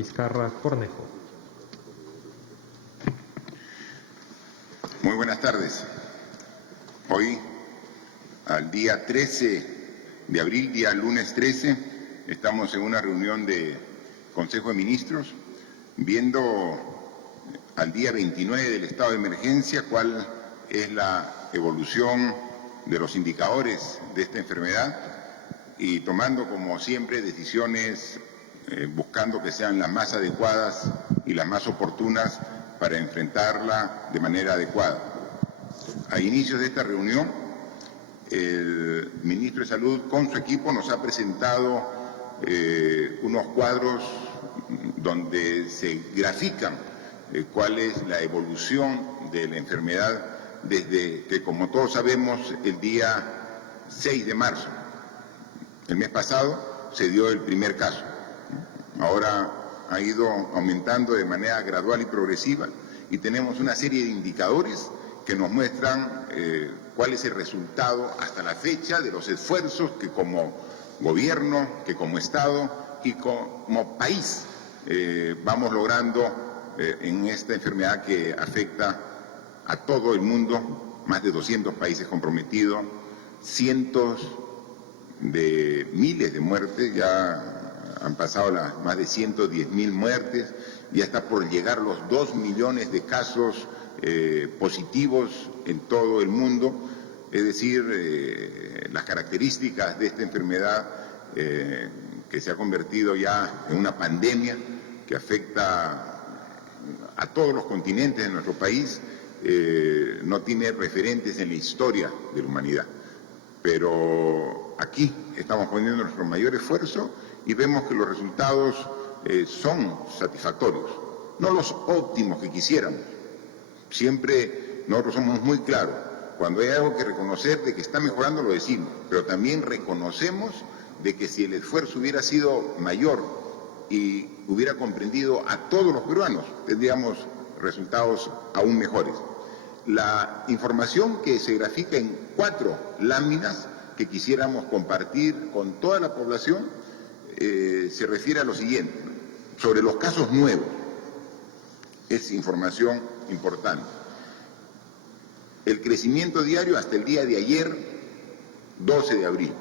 Vizcarra Cornejo. Muy buenas tardes. Hoy, al día 13 de abril, día lunes 13, estamos en una reunión de Consejo de Ministros, viendo al día 29 del estado de emergencia cuál es la evolución de los indicadores de esta enfermedad y tomando, como siempre, decisiones buscando que sean las más adecuadas y las más oportunas para enfrentarla de manera adecuada. A inicios de esta reunión, el ministro de Salud con su equipo nos ha presentado unos cuadros donde se grafican cuál es la evolución de la enfermedad desde que, como todos sabemos, el día 6 de marzo, el mes pasado, se dio el primer caso. Ahora ha ido aumentando de manera gradual y progresiva y tenemos una serie de indicadores que nos muestran cuál es el resultado hasta la fecha de los esfuerzos que como gobierno, que como Estado y como país vamos logrando en esta enfermedad que afecta a todo el mundo, más de 200 países comprometidos, cientos de miles de muertes, ya han pasado las más de 110.000 muertes, ya está por llegar los 2 millones de casos positivos en todo el mundo, es decir, las características de esta enfermedad que se ha convertido ya en una pandemia que afecta a todos los continentes de nuestro país, no tiene referentes en la historia de la humanidad. Pero aquí estamos poniendo nuestro mayor esfuerzo y vemos que los resultados son satisfactorios, no los óptimos que quisiéramos. Siempre nosotros somos muy claros, cuando hay algo que reconocer de que está mejorando lo decimos, pero también reconocemos de que si el esfuerzo hubiera sido mayor y hubiera comprendido a todos los peruanos, tendríamos resultados aún mejores. La información que se grafica en 4 láminas que quisiéramos compartir con toda la población se refiere a lo siguiente, sobre los casos nuevos. Es información importante. El crecimiento diario hasta el día de ayer, 12 de abril.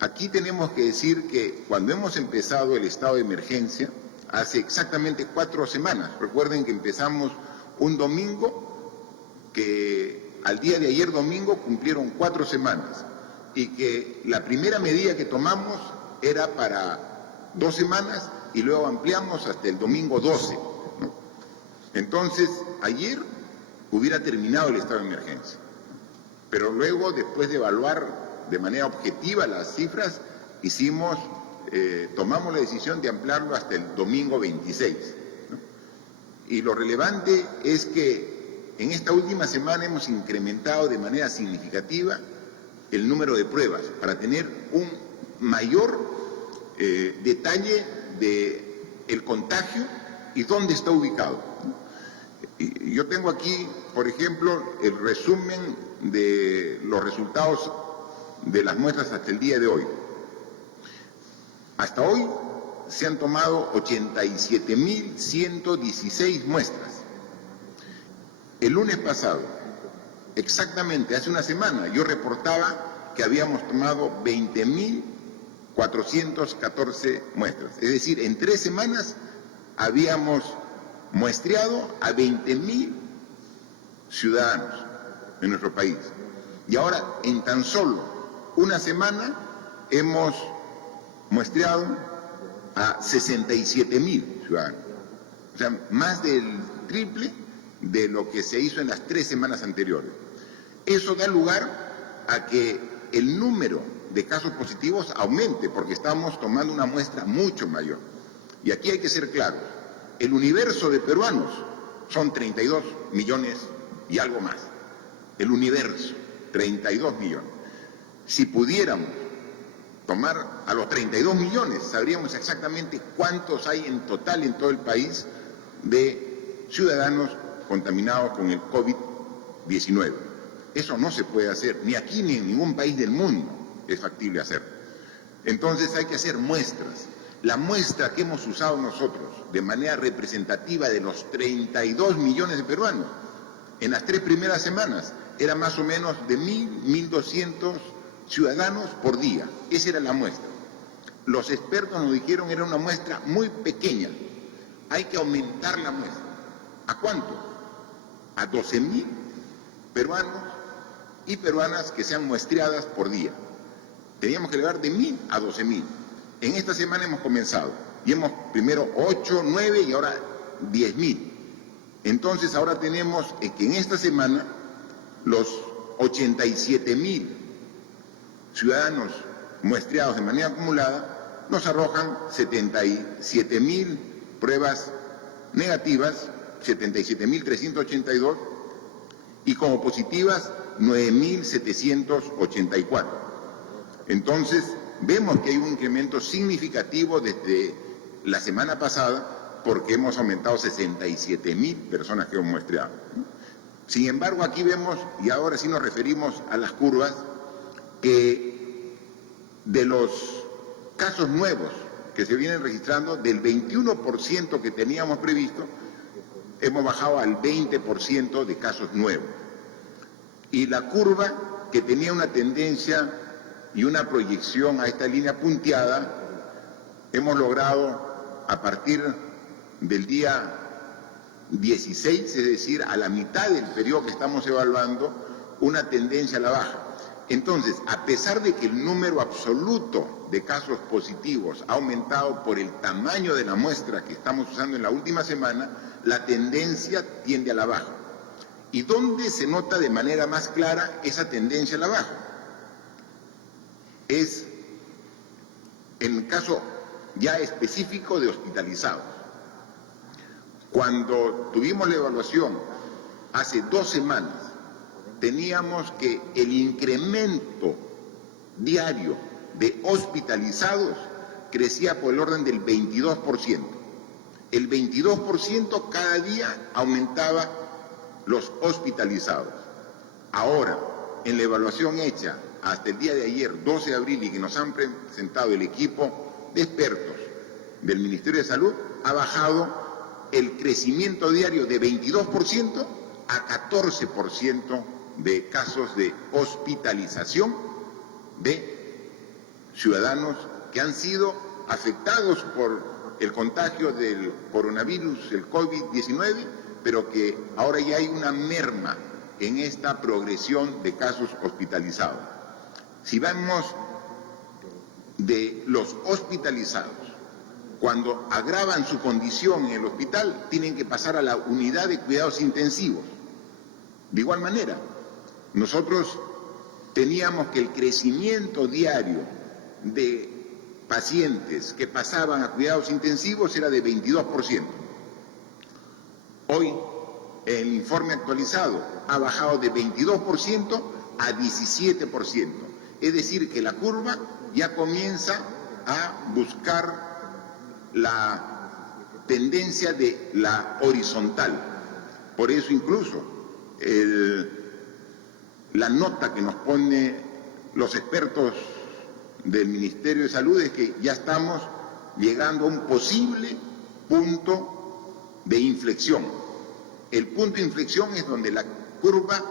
Aquí tenemos que decir que cuando hemos empezado el estado de emergencia, hace exactamente 4 semanas, recuerden que empezamos un domingo, que al día de ayer domingo cumplieron 4 semanas, y que la primera medida que tomamos era para 2 semanas y luego ampliamos hasta el domingo 12, ¿no? Entonces, ayer hubiera terminado el estado de emergencia, pero luego, después de evaluar de manera objetiva las cifras, tomamos la decisión de ampliarlo hasta el domingo 26, ¿no? Y lo relevante es que en esta última semana hemos incrementado de manera significativa el número de pruebas para tener un mayor detalle del contagio y dónde está ubicado. Y yo tengo aquí, por ejemplo, el resumen de los resultados de las muestras hasta el día de hoy. Hasta hoy se han tomado 87.116 muestras. El lunes pasado, exactamente hace una semana, yo reportaba que habíamos tomado 20.414 muestras. Es decir, en 3 semanas habíamos muestreado a 20.000 ciudadanos en nuestro país. Y ahora, en tan solo una semana, hemos muestreado a 67.000 ciudadanos. O sea, más del triple de lo que se hizo en las 3 semanas anteriores. Eso da lugar a que el número de casos positivos aumente, porque estamos tomando una muestra mucho mayor. Y aquí hay que ser claros, el universo de peruanos son 32 millones y algo más. El universo, 32 millones. Si pudiéramos tomar a los 32 millones, sabríamos exactamente cuántos hay en total en todo el país de ciudadanos contaminados con el COVID-19. Eso no se puede hacer, ni aquí ni en ningún país del mundo es factible hacer. Entonces hay que hacer muestras. La muestra que hemos usado nosotros de manera representativa de los 32 millones de peruanos en las 3 primeras semanas era más o menos de 1.200 ciudadanos por día. Esa era la muestra. Los expertos nos dijeron que era una muestra muy pequeña. Hay que aumentar la muestra. ¿A cuánto? A 12.000 peruanos y peruanas que sean muestreadas por día. Teníamos que elevar de 1.000 a 12.000. En esta semana hemos comenzado y hemos primero 8, 9 y ahora 10.000. Entonces ahora tenemos que en esta semana los 87.000 ciudadanos muestreados de manera acumulada nos arrojan 77.000 pruebas negativas, 77.382, y como positivas 9.784. Entonces vemos que hay un incremento significativo desde la semana pasada porque hemos aumentado 67.000 personas que hemos muestreado. Sin embargo, aquí vemos, y ahora sí nos referimos a las curvas, que de los casos nuevos que se vienen registrando, del 21% que teníamos previsto, hemos bajado al 20% de casos nuevos. Y la curva, que tenía una tendencia y una proyección a esta línea punteada, hemos logrado a partir del día 16, es decir, a la mitad del periodo que estamos evaluando, una tendencia a la baja. Entonces, a pesar de que el número absoluto de casos positivos ha aumentado por el tamaño de la muestra que estamos usando en la última semana, la tendencia tiende a la baja. ¿Y dónde se nota de manera más clara esa tendencia a la baja? Es en el caso ya específico de hospitalizados. Cuando tuvimos la evaluación hace 2 semanas, teníamos que el incremento diario de hospitalizados crecía por el orden del 22%. El 22% cada día aumentaba los hospitalizados. Ahora, en la evaluación hecha hasta el día de ayer, 12 de abril, y que nos han presentado el equipo de expertos del Ministerio de Salud, ha bajado el crecimiento diario de 22% a 14% de casos de hospitalización de ciudadanos que han sido afectados por el contagio del coronavirus, el COVID-19, pero que ahora ya hay una merma en esta progresión de casos hospitalizados. Si vamos de los hospitalizados, cuando agravan su condición en el hospital, tienen que pasar a la unidad de cuidados intensivos. De igual manera, nosotros teníamos que el crecimiento diario de pacientes que pasaban a cuidados intensivos era de 22%. Hoy, el informe actualizado ha bajado de 22% a 17%. Es decir, que la curva ya comienza a buscar la tendencia de la horizontal. Por eso incluso la nota que nos pone los expertos del Ministerio de Salud es que ya estamos llegando a un posible punto de inflexión. El punto de inflexión es donde la curva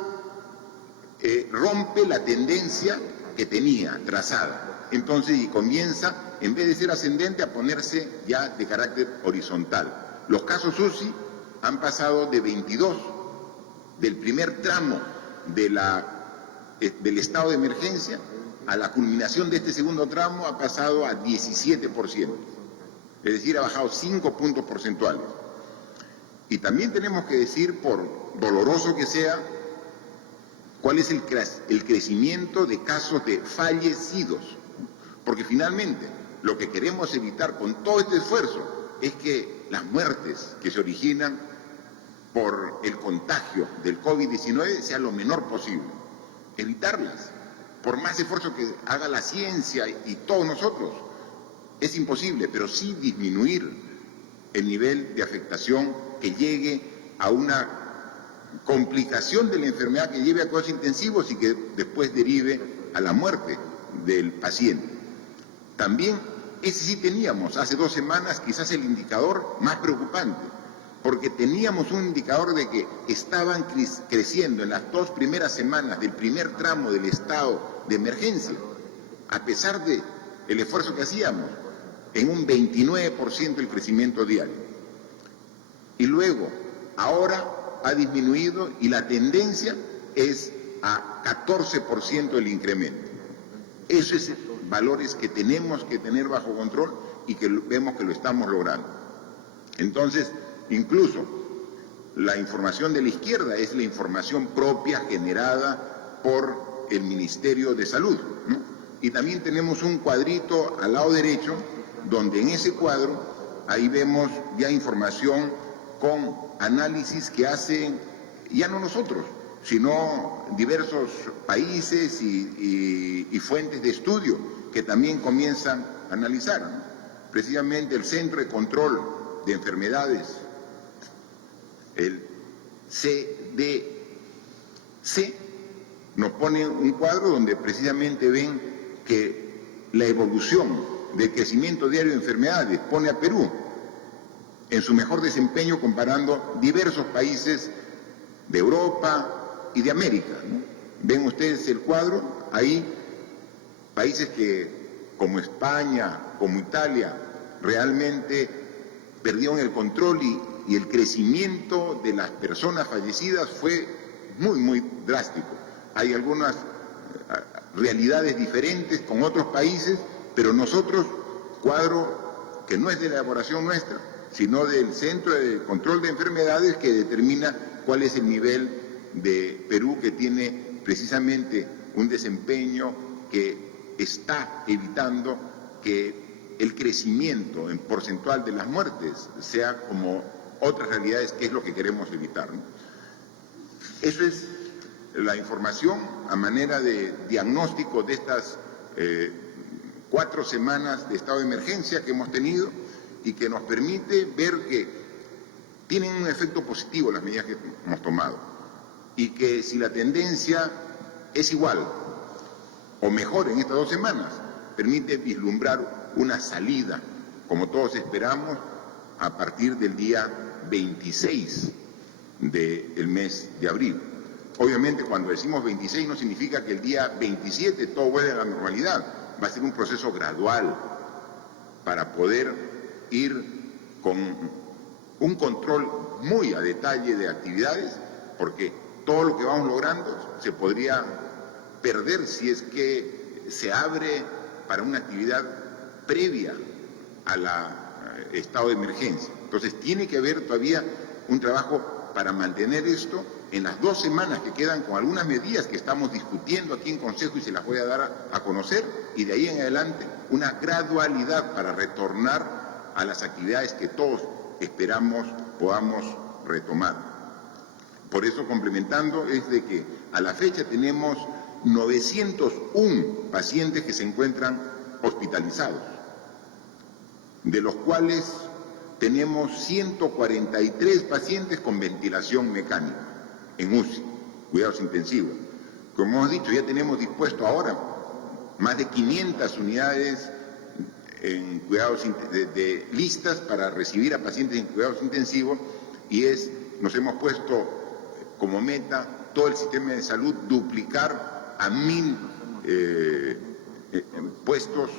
rompe la tendencia que tenía trazada. Entonces, y comienza, en vez de ser ascendente, a ponerse ya de carácter horizontal. Los casos UCI han pasado de 22 del primer tramo del estado de emergencia a la culminación de este segundo tramo ha pasado a 17%. Es decir, ha bajado 5 puntos porcentuales. Y también tenemos que decir, por doloroso que sea, cuál es el crecimiento de casos de fallecidos. Porque finalmente lo que queremos evitar con todo este esfuerzo es que las muertes que se originan por el contagio del COVID-19 sea lo menor posible. Evitarlas, por más esfuerzo que haga la ciencia y todos nosotros, es imposible, pero sí disminuir el nivel de afectación que llegue a una complicación de la enfermedad que lleve a cuidados intensivos y que después derive a la muerte del paciente. También ese sí teníamos hace 2 semanas quizás el indicador más preocupante, porque teníamos un indicador de que estaban creciendo en las 2 primeras semanas del primer tramo del estado de emergencia, a pesar de el esfuerzo que hacíamos, en un 29% el crecimiento diario. Y luego, ahora ha disminuido y la tendencia es a 14% el incremento. Esos son valores que tenemos que tener bajo control y que vemos que lo estamos logrando. Entonces, incluso la información de la izquierda es la información propia generada por el Ministerio de Salud, ¿no? Y también tenemos un cuadrito al lado derecho, donde en ese cuadro, ahí vemos ya información con análisis que hacen ya no nosotros, sino diversos países y fuentes de estudio que también comienzan a analizar, ¿no? Precisamente el Centro de Control de Enfermedades, el CDC, nos pone un cuadro donde precisamente ven que la evolución del crecimiento diario de enfermedades pone a Perú en su mejor desempeño comparando diversos países de Europa y de América, ¿no? Ven ustedes el cuadro, ahí países que como España, como Italia, realmente perdieron el control y el crecimiento de las personas fallecidas fue muy drástico. Hay algunas realidades diferentes con otros países, pero nosotros, cuadro que no es de la elaboración nuestra, sino del Centro de Control de Enfermedades, que determina cuál es el nivel de Perú, que tiene precisamente un desempeño que está evitando que el crecimiento en porcentual de las muertes sea como otras realidades, que es lo que queremos evitar, ¿no? Eso es la información a manera de diagnóstico de estas 4 semanas de estado de emergencia que hemos tenido y que nos permite ver que tienen un efecto positivo las medidas que hemos tomado y que si la tendencia es igual o mejor en estas 2 semanas, permite vislumbrar una salida, como todos esperamos, a partir del día 26 del mes de abril. Obviamente, cuando decimos 26 no significa que el día 27 todo vuelva a la normalidad. Va a ser un proceso gradual para poder ir con un control muy a detalle de actividades, porque todo lo que vamos logrando se podría perder si es que se abre para una actividad previa al estado de emergencia. Entonces tiene que haber todavía un trabajo para mantener esto en las 2 semanas que quedan, con algunas medidas que estamos discutiendo aquí en Consejo y se las voy a dar a conocer, y de ahí en adelante una gradualidad para retornar a las actividades que todos esperamos podamos retomar. Por eso, complementando, es de que a la fecha tenemos 901 pacientes que se encuentran hospitalizados, de los cuales tenemos 143 pacientes con ventilación mecánica en UCI, cuidados intensivos. Como hemos dicho, ya tenemos dispuesto ahora más de 500 unidades en cuidados listas para recibir a pacientes en cuidados intensivos, y nos hemos puesto como meta todo el sistema de salud duplicar a 1000 puestos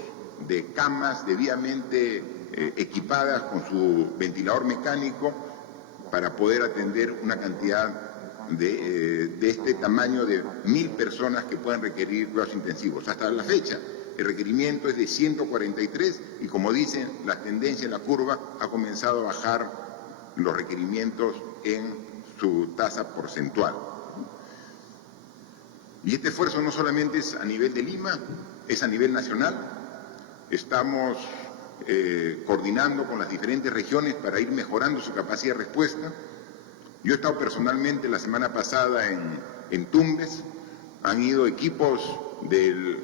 de camas debidamente equipadas con su ventilador mecánico para poder atender una cantidad de este tamaño de 1000 personas que puedan requerir cuidados intensivos. Hasta la fecha, el requerimiento es de 143 y, como dicen, la tendencia en la curva ha comenzado a bajar los requerimientos en su tasa porcentual. Y este esfuerzo no solamente es a nivel de Lima, es a nivel nacional. Estamos coordinando con las diferentes regiones para ir mejorando su capacidad de respuesta. Yo he estado personalmente la semana pasada en Tumbes. Han ido equipos del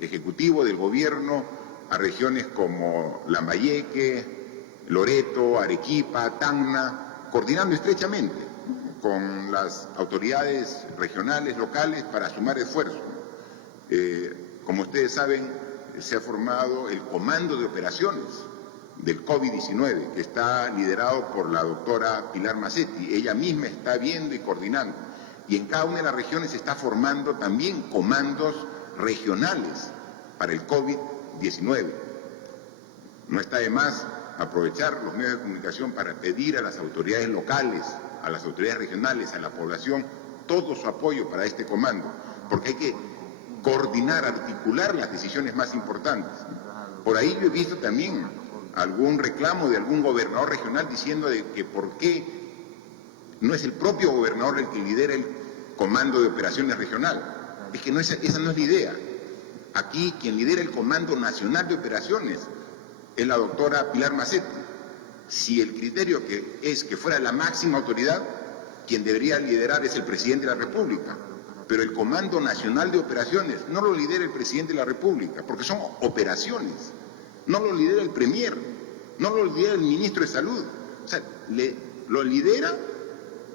Ejecutivo, del Gobierno, a regiones como Lambayeque, Loreto, Arequipa, Tacna, coordinando estrechamente con las autoridades regionales, locales, para sumar esfuerzos. Como ustedes saben, se ha formado el Comando de Operaciones del COVID-19, que está liderado por la doctora Pilar Mazzetti. Ella misma está viendo y coordinando. Y en cada una de las regiones se está formando también comandos regionales para el COVID-19. No está de más aprovechar los medios de comunicación para pedir a las autoridades locales, a las autoridades regionales, a la población, todo su apoyo para este comando, porque hay que coordinar, articular las decisiones más importantes. Por ahí yo he visto también algún reclamo de algún gobernador regional diciendo de que por qué no es el propio gobernador el que lidera el Comando de Operaciones Regional. Es que esa no es la idea. Aquí quien lidera el Comando Nacional de Operaciones es la doctora Pilar Mazzetti. Si el criterio es que fuera la máxima autoridad, quien debería liderar es el presidente de la República. Pero el Comando Nacional de Operaciones no lo lidera el presidente de la República, porque son operaciones. No lo lidera el premier, no lo lidera el ministro de Salud. O sea, lo lidera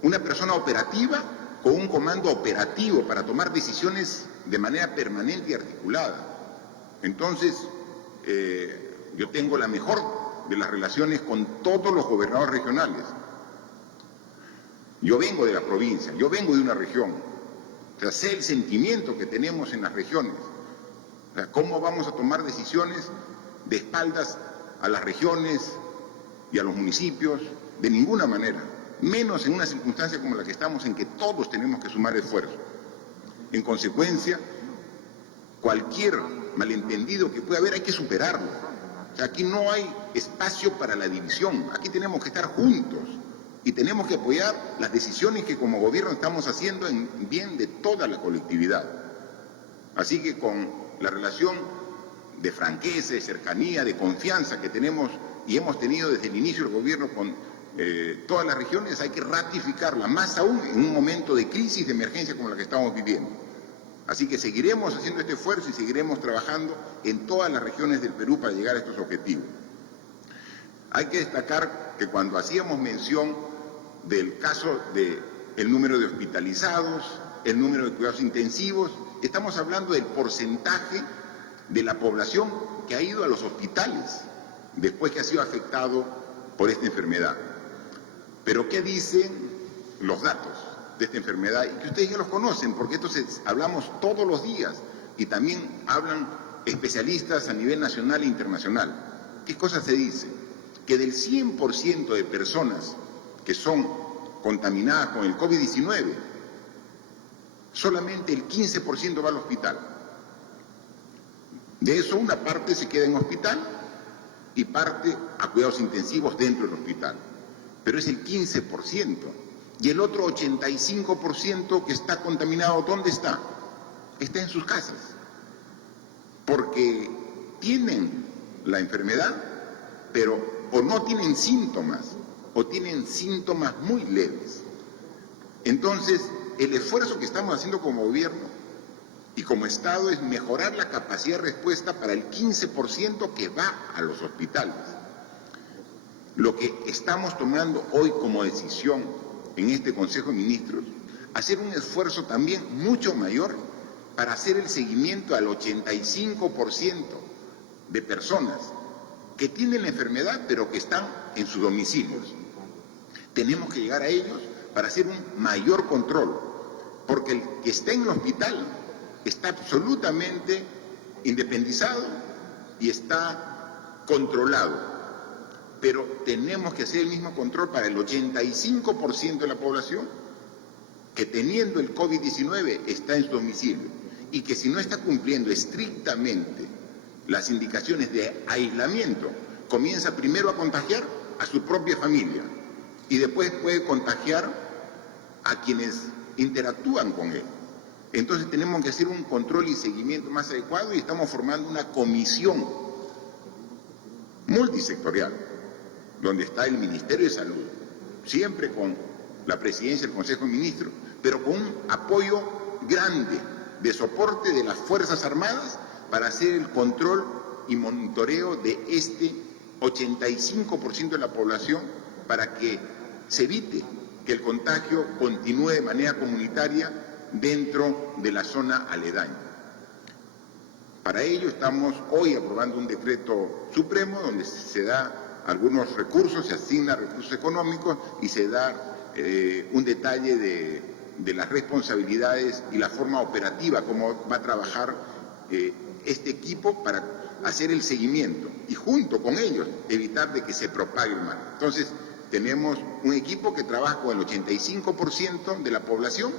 una persona operativa con un comando operativo para tomar decisiones de manera permanente y articulada. Entonces, yo tengo la mejor de las relaciones con todos los gobernadores regionales. Yo vengo de la provincia, yo vengo de una región. O sea, sé el sentimiento que tenemos en las regiones. O sea, ¿cómo vamos a tomar decisiones de espaldas a las regiones y a los municipios? De ninguna manera. Menos en una circunstancia como la que estamos, en que todos tenemos que sumar esfuerzo. En consecuencia, cualquier malentendido que pueda haber hay que superarlo. O sea, aquí no hay espacio para la división, aquí tenemos que estar juntos y tenemos que apoyar las decisiones que como gobierno estamos haciendo en bien de toda la colectividad. Así que con la relación de franqueza, de cercanía, de confianza que tenemos y hemos tenido desde el inicio del gobierno con todas las regiones, hay que ratificarla, más aún en un momento de crisis, de emergencia como la que estamos viviendo. Así que seguiremos haciendo este esfuerzo y seguiremos trabajando en todas las regiones del Perú para llegar a estos objetivos. Hay que destacar que cuando hacíamos mención del caso del número de hospitalizados, el número de cuidados intensivos, estamos hablando del porcentaje de la población que ha ido a los hospitales después que ha sido afectado por esta enfermedad. Pero ¿qué dicen los datos de esta enfermedad? Y que ustedes ya los conocen, porque entonces hablamos todos los días y también hablan especialistas a nivel nacional e internacional. ¿Qué cosa se dice? Que del 100% de personas que son contaminadas con el COVID-19, solamente el 15% va al hospital. De eso una parte se queda en hospital y parte a cuidados intensivos dentro del hospital. Pero es el 15%. Y el otro 85% que está contaminado, ¿dónde está? Está en sus casas. Porque tienen la enfermedad, pero o no tienen síntomas, o tienen síntomas muy leves. Entonces, el esfuerzo que estamos haciendo como gobierno y como Estado es mejorar la capacidad de respuesta para el 15% que va a los hospitales. Lo que estamos tomando hoy como decisión en este Consejo de Ministros, hacer un esfuerzo también mucho mayor para hacer el seguimiento al 85% de personas que tienen la enfermedad pero que están en sus domicilios. Tenemos que llegar a ellos para hacer un mayor control, porque el que está en el hospital está absolutamente independizado y está controlado. Pero tenemos que hacer el mismo control para el 85% de la población que teniendo el COVID-19 está en su domicilio y que si no está cumpliendo estrictamente las indicaciones de aislamiento, comienza primero a contagiar a su propia familia y después puede contagiar a quienes interactúan con él. Entonces tenemos que hacer un control y seguimiento más adecuado y estamos formando una comisión multisectorial, donde está el Ministerio de Salud, siempre con la presidencia del Consejo de Ministros, pero con un apoyo grande de soporte de las Fuerzas Armadas para hacer el control y monitoreo de este 85% de la población para que se evite que el contagio continúe de manera comunitaria dentro de la zona aledaña. Para ello estamos hoy aprobando un decreto supremo donde se da algunos recursos, se asigna recursos económicos y se da un detalle de las responsabilidades y la forma operativa, cómo va a trabajar este equipo para hacer el seguimiento y junto con ellos evitar de que se propague el mal. Entonces, tenemos un equipo que trabaja con el 85% de la población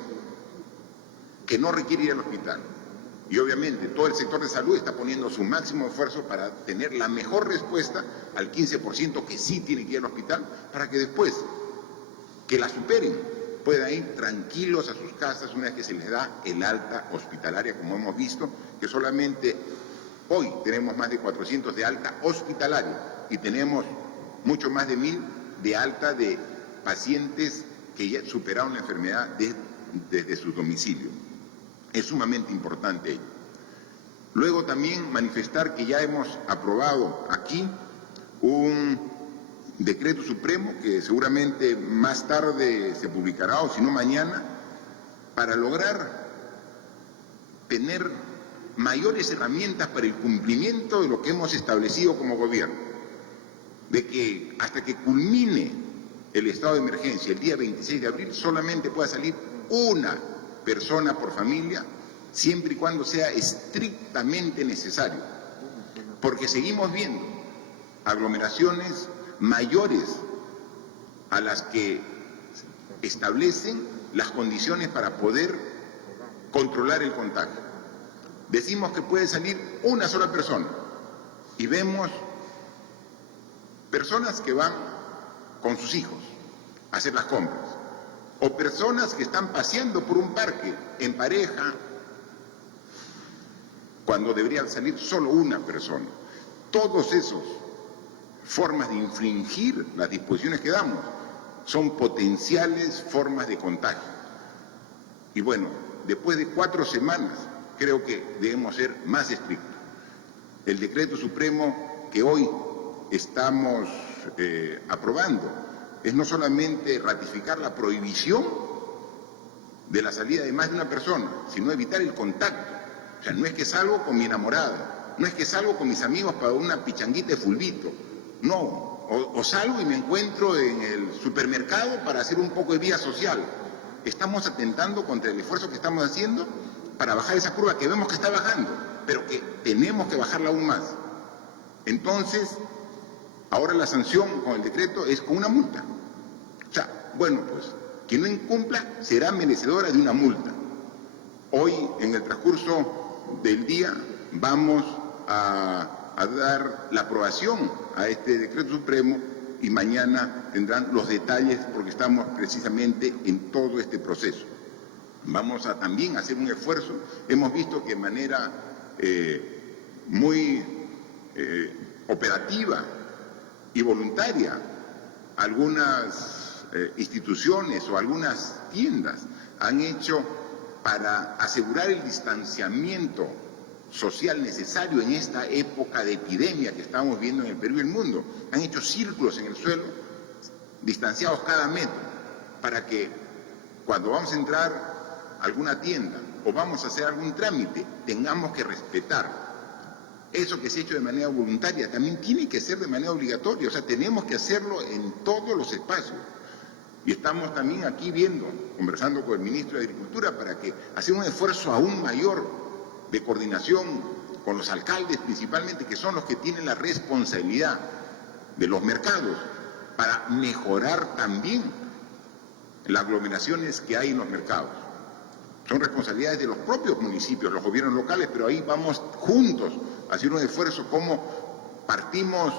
que no requiere ir al hospital. Y obviamente todo el sector de salud está poniendo su máximo esfuerzo para tener la mejor respuesta al 15% que sí tiene que ir al hospital, para que después que la superen puedan ir tranquilos a sus casas una vez que se les da el alta hospitalaria, como hemos visto, que solamente hoy tenemos más de 400 de alta hospitalaria y tenemos mucho más de 1000 de alta de pacientes que ya superaron la enfermedad desde su domicilio. Es sumamente importante ello. Luego también manifestar que ya hemos aprobado aquí un decreto supremo que seguramente más tarde se publicará o si no mañana, para lograr tener mayores herramientas para el cumplimiento de lo que hemos establecido como gobierno, de que hasta que culmine el estado de emergencia el día 26 de abril solamente pueda salir una persona por familia, siempre y cuando sea estrictamente necesario, porque seguimos viendo aglomeraciones mayores a las que establecen las condiciones para poder controlar el contagio. Decimos que puede salir una sola persona y vemos personas que van con sus hijos a hacer las compras o personas que están paseando por un parque en pareja cuando debería salir solo una persona. Todos esos formas de infringir las disposiciones que damos son potenciales formas de contagio. Y bueno, después de 4 semanas creo que debemos ser más estrictos. El decreto supremo que hoy estamos aprobando es no solamente ratificar la prohibición de la salida de más de una persona, sino evitar el contacto. O sea, no es que salgo con mi enamorada, no es que salgo con mis amigos para una pichanguita de fulbito, no, o salgo y me encuentro en el supermercado para hacer un poco de vida social. Estamos atentando contra el esfuerzo que estamos haciendo para bajar esa curva que vemos que está bajando, pero que tenemos que bajarla aún más. Entonces, ahora la sanción con el decreto es con una multa. O sea, bueno, pues, quien no incumpla será merecedora de una multa. Hoy, en el transcurso del día, vamos a dar la aprobación a este decreto supremo y mañana tendrán los detalles porque estamos precisamente en todo este proceso. Vamos a también hacer un esfuerzo. Hemos visto que de manera muy operativa y voluntaria algunas instituciones o algunas tiendas han hecho para asegurar el distanciamiento social necesario en esta época de epidemia que estamos viendo en el Perú y el mundo. Han hecho círculos en el suelo, distanciados cada metro, para que cuando vamos a entrar a alguna tienda o vamos a hacer algún trámite, tengamos que respetar. Eso que se ha hecho de manera voluntaria también tiene que ser de manera obligatoria, o sea, tenemos que hacerlo en todos los espacios. Y estamos también aquí viendo, conversando con el ministro de Agricultura, para que hacer un esfuerzo aún mayor de coordinación con los alcaldes principalmente, que son los que tienen la responsabilidad de los mercados, para mejorar también las aglomeraciones que hay en los mercados. Son responsabilidades de los propios municipios, los gobiernos locales, pero ahí vamos juntos a hacer un esfuerzo como partimos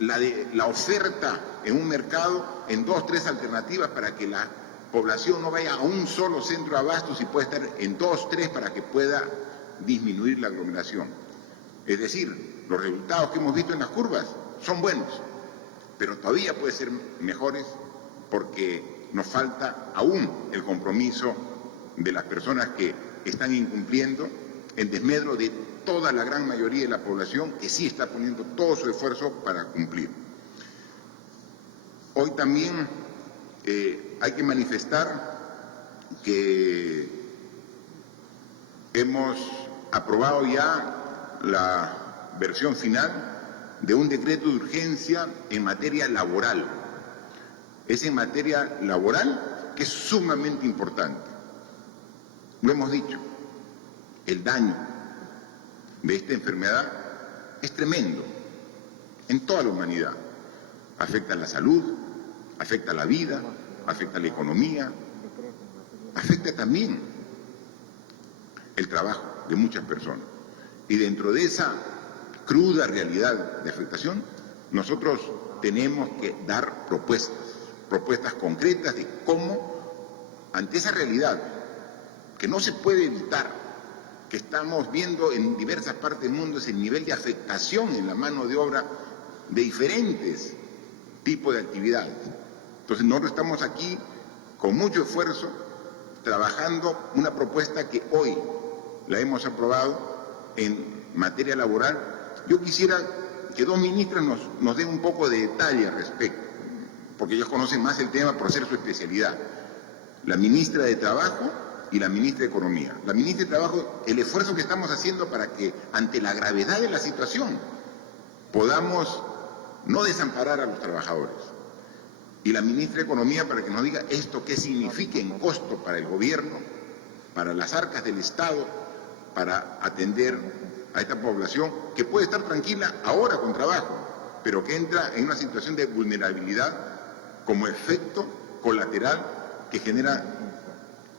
la oferta en un mercado en 2 o 3 alternativas para que la población no vaya a un solo centro de abastos y pueda estar en 2 o 3 para que pueda disminuir la aglomeración. Es decir, los resultados que hemos visto en las curvas son buenos, pero todavía pueden ser mejores porque nos falta aún el compromiso de las personas que están incumpliendo en desmedro de toda la gran mayoría de la población que sí está poniendo todo su esfuerzo para cumplir. Hoy también hay que manifestar que hemos aprobado ya la versión final de un decreto de urgencia en materia laboral. Es en materia laboral que es sumamente importante. Lo hemos dicho, el daño de esta enfermedad es tremendo en toda la humanidad. Afecta a la salud, afecta a la vida, afecta a la economía, afecta también el trabajo de muchas personas. Y dentro de esa cruda realidad de afectación, nosotros tenemos que dar propuestas concretas de cómo, ante esa realidad que no se puede evitar, que estamos viendo en diversas partes del mundo, es el nivel de afectación en la mano de obra de diferentes tipos de actividades. Entonces nosotros estamos aquí con mucho esfuerzo trabajando una propuesta que hoy la hemos aprobado en materia laboral. Yo quisiera que dos ministras nos den un poco de detalle al respecto, porque ellos conocen más el tema por ser su especialidad. La ministra de Trabajo y la ministra de Economía. La ministra de Trabajo, el esfuerzo que estamos haciendo para que, ante la gravedad de la situación, podamos no desamparar a los trabajadores. Y la ministra de Economía, para que nos diga esto qué significa en costo para el gobierno, para las arcas del Estado, para atender a esta población que puede estar tranquila ahora con trabajo, pero que entra en una situación de vulnerabilidad como efecto colateral que genera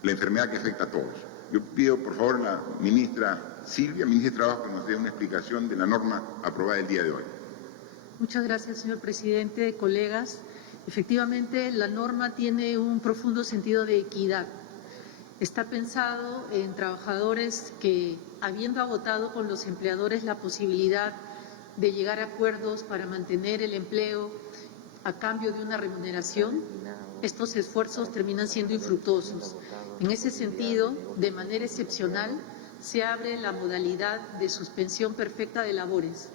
la enfermedad que afecta a todos. Yo pido, por favor, a la ministra Silvia, ministra de Trabajo, que nos dé una explicación de la norma aprobada el día de hoy. Muchas gracias, señor presidente, colegas. Efectivamente, la norma tiene un profundo sentido de equidad. Está pensado en trabajadores que, habiendo agotado con los empleadores la posibilidad de llegar a acuerdos para mantener el empleo a cambio de una remuneración, estos esfuerzos terminan siendo infructuosos. En ese sentido, de manera excepcional, se abre la modalidad de suspensión perfecta de labores.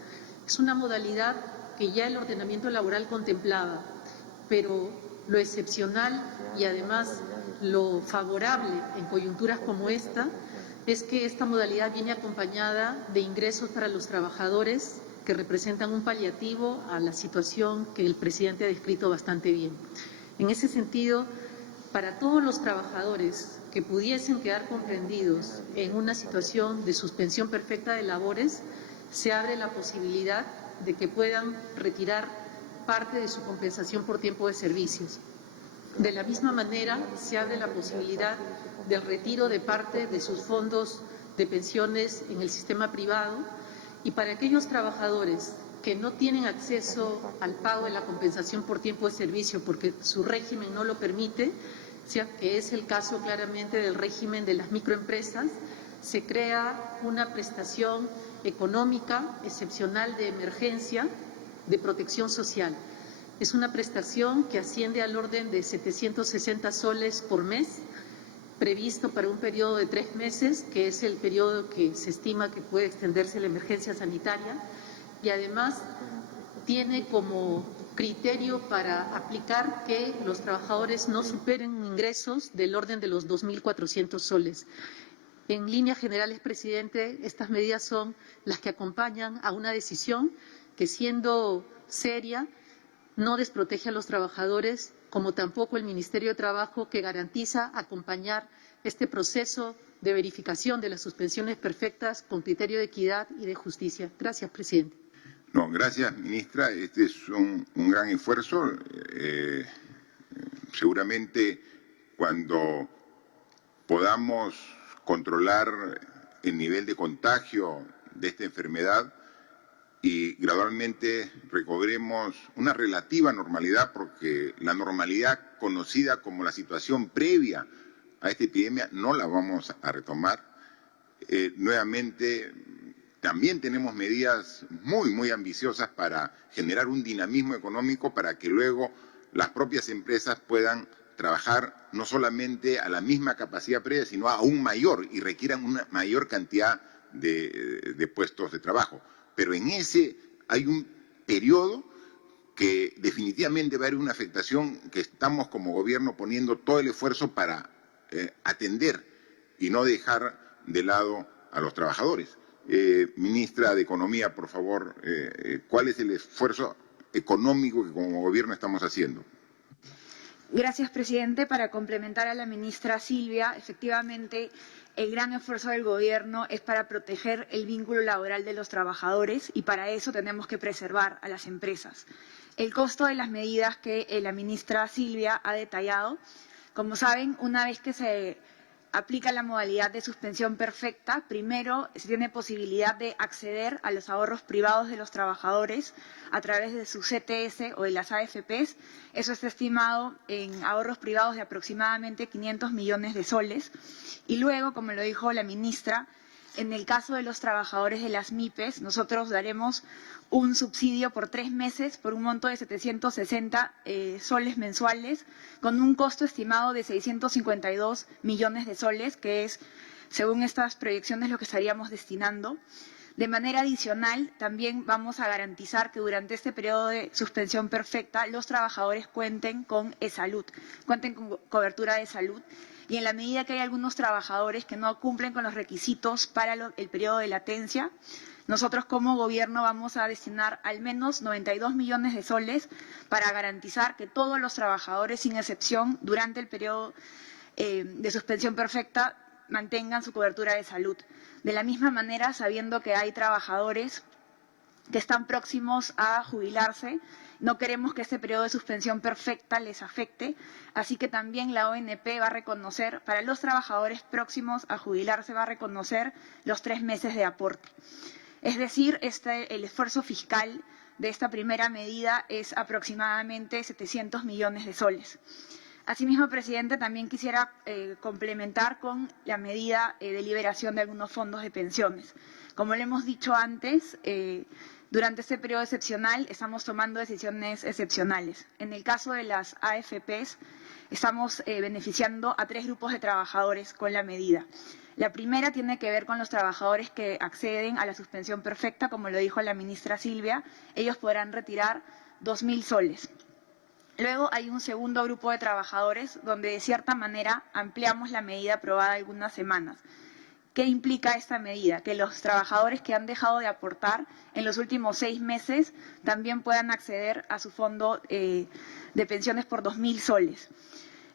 Es una modalidad que ya el ordenamiento laboral contemplaba, pero lo excepcional y además lo favorable en coyunturas como esta es que esta modalidad viene acompañada de ingresos para los trabajadores que representan un paliativo a la situación que el presidente ha descrito bastante bien. En ese sentido, para todos los trabajadores que pudiesen quedar comprendidos en una situación de suspensión perfecta de labores, se abre la posibilidad de que puedan retirar parte de su compensación por tiempo de servicios. De la misma manera, se abre la posibilidad del retiro de parte de sus fondos de pensiones en el sistema privado, y para aquellos trabajadores que no tienen acceso al pago de la compensación por tiempo de servicio porque su régimen no lo permite, que es el caso claramente del régimen de las microempresas, se crea una prestación económica excepcional de emergencia de protección social. Es una prestación que asciende al orden de 760 soles por mes, previsto para un periodo de 3 meses, que es el periodo que se estima que puede extenderse la emergencia sanitaria, y además tiene como criterio para aplicar que los trabajadores no superen ingresos del orden de los 2.400 soles. En líneas generales, presidente, estas medidas son las que acompañan a una decisión que, siendo seria, no desprotege a los trabajadores, como tampoco el Ministerio de Trabajo, que garantiza acompañar este proceso de verificación de las suspensiones perfectas con criterio de equidad y de justicia. Gracias, presidente. No, gracias, ministra. Este es un gran esfuerzo. Seguramente cuando podamos controlar el nivel de contagio de esta enfermedad y gradualmente recobremos una relativa normalidad, porque la normalidad conocida como la situación previa a esta epidemia no la vamos a retomar. Nuevamente, también tenemos medidas muy ambiciosas para generar un dinamismo económico para que luego las propias empresas puedan trabajar no solamente a la misma capacidad previa, sino aún mayor, y requieran una mayor cantidad de puestos de trabajo. Pero en ese hay un periodo que definitivamente va a haber una afectación que estamos como gobierno poniendo todo el esfuerzo para atender y no dejar de lado a los trabajadores. Ministra de Economía, por favor, ¿cuál es el esfuerzo económico que como gobierno estamos haciendo? Gracias, presidente. Para complementar a la ministra Silvia, efectivamente, el gran esfuerzo del Gobierno es para proteger el vínculo laboral de los trabajadores y para eso tenemos que preservar a las empresas. El costo de las medidas que la ministra Silvia ha detallado, como saben, una vez que se aplica la modalidad de suspensión perfecta, primero se tiene posibilidad de acceder a los ahorros privados de los trabajadores a través de su CTS o de las AFPs. Eso está estimado en ahorros privados de aproximadamente 500 millones de soles. Y luego, como lo dijo la ministra, en el caso de los trabajadores de las MIPES, nosotros daremos un subsidio por 3 meses por un monto de 760 soles mensuales, con un costo estimado de 652 millones de soles, que es, según estas proyecciones, lo que estaríamos destinando. De manera adicional, también vamos a garantizar que durante este periodo de suspensión perfecta los trabajadores cuenten con e-salud, cuenten con cobertura de salud. Y en la medida que hay algunos trabajadores que no cumplen con los requisitos para el periodo de latencia, nosotros como gobierno vamos a destinar al menos 92 millones de soles para garantizar que todos los trabajadores, sin excepción, durante el periodo de suspensión perfecta, mantengan su cobertura de salud. De la misma manera, sabiendo que hay trabajadores que están próximos a jubilarse, no queremos que este periodo de suspensión perfecta les afecte, así que también la ONP va a reconocer, para los trabajadores próximos a jubilarse, va a reconocer los 3 meses de aporte. Es decir, el esfuerzo fiscal de esta primera medida es aproximadamente 700 millones de soles. Asimismo, presidente, también quisiera complementar con la medida de liberación de algunos fondos de pensiones. Como le hemos dicho antes, durante este periodo excepcional estamos tomando decisiones excepcionales. En el caso de las AFPs, estamos beneficiando a 3 grupos de trabajadores con la medida. La primera tiene que ver con los trabajadores que acceden a la suspensión perfecta, como lo dijo la ministra Silvia. Ellos podrán retirar 2.000 soles. Luego hay un segundo grupo de trabajadores donde de cierta manera ampliamos la medida aprobada algunas semanas. ¿Qué implica esta medida? Que los trabajadores que han dejado de aportar en los últimos 6 meses también puedan acceder a su fondo de pensiones por 2.000 soles,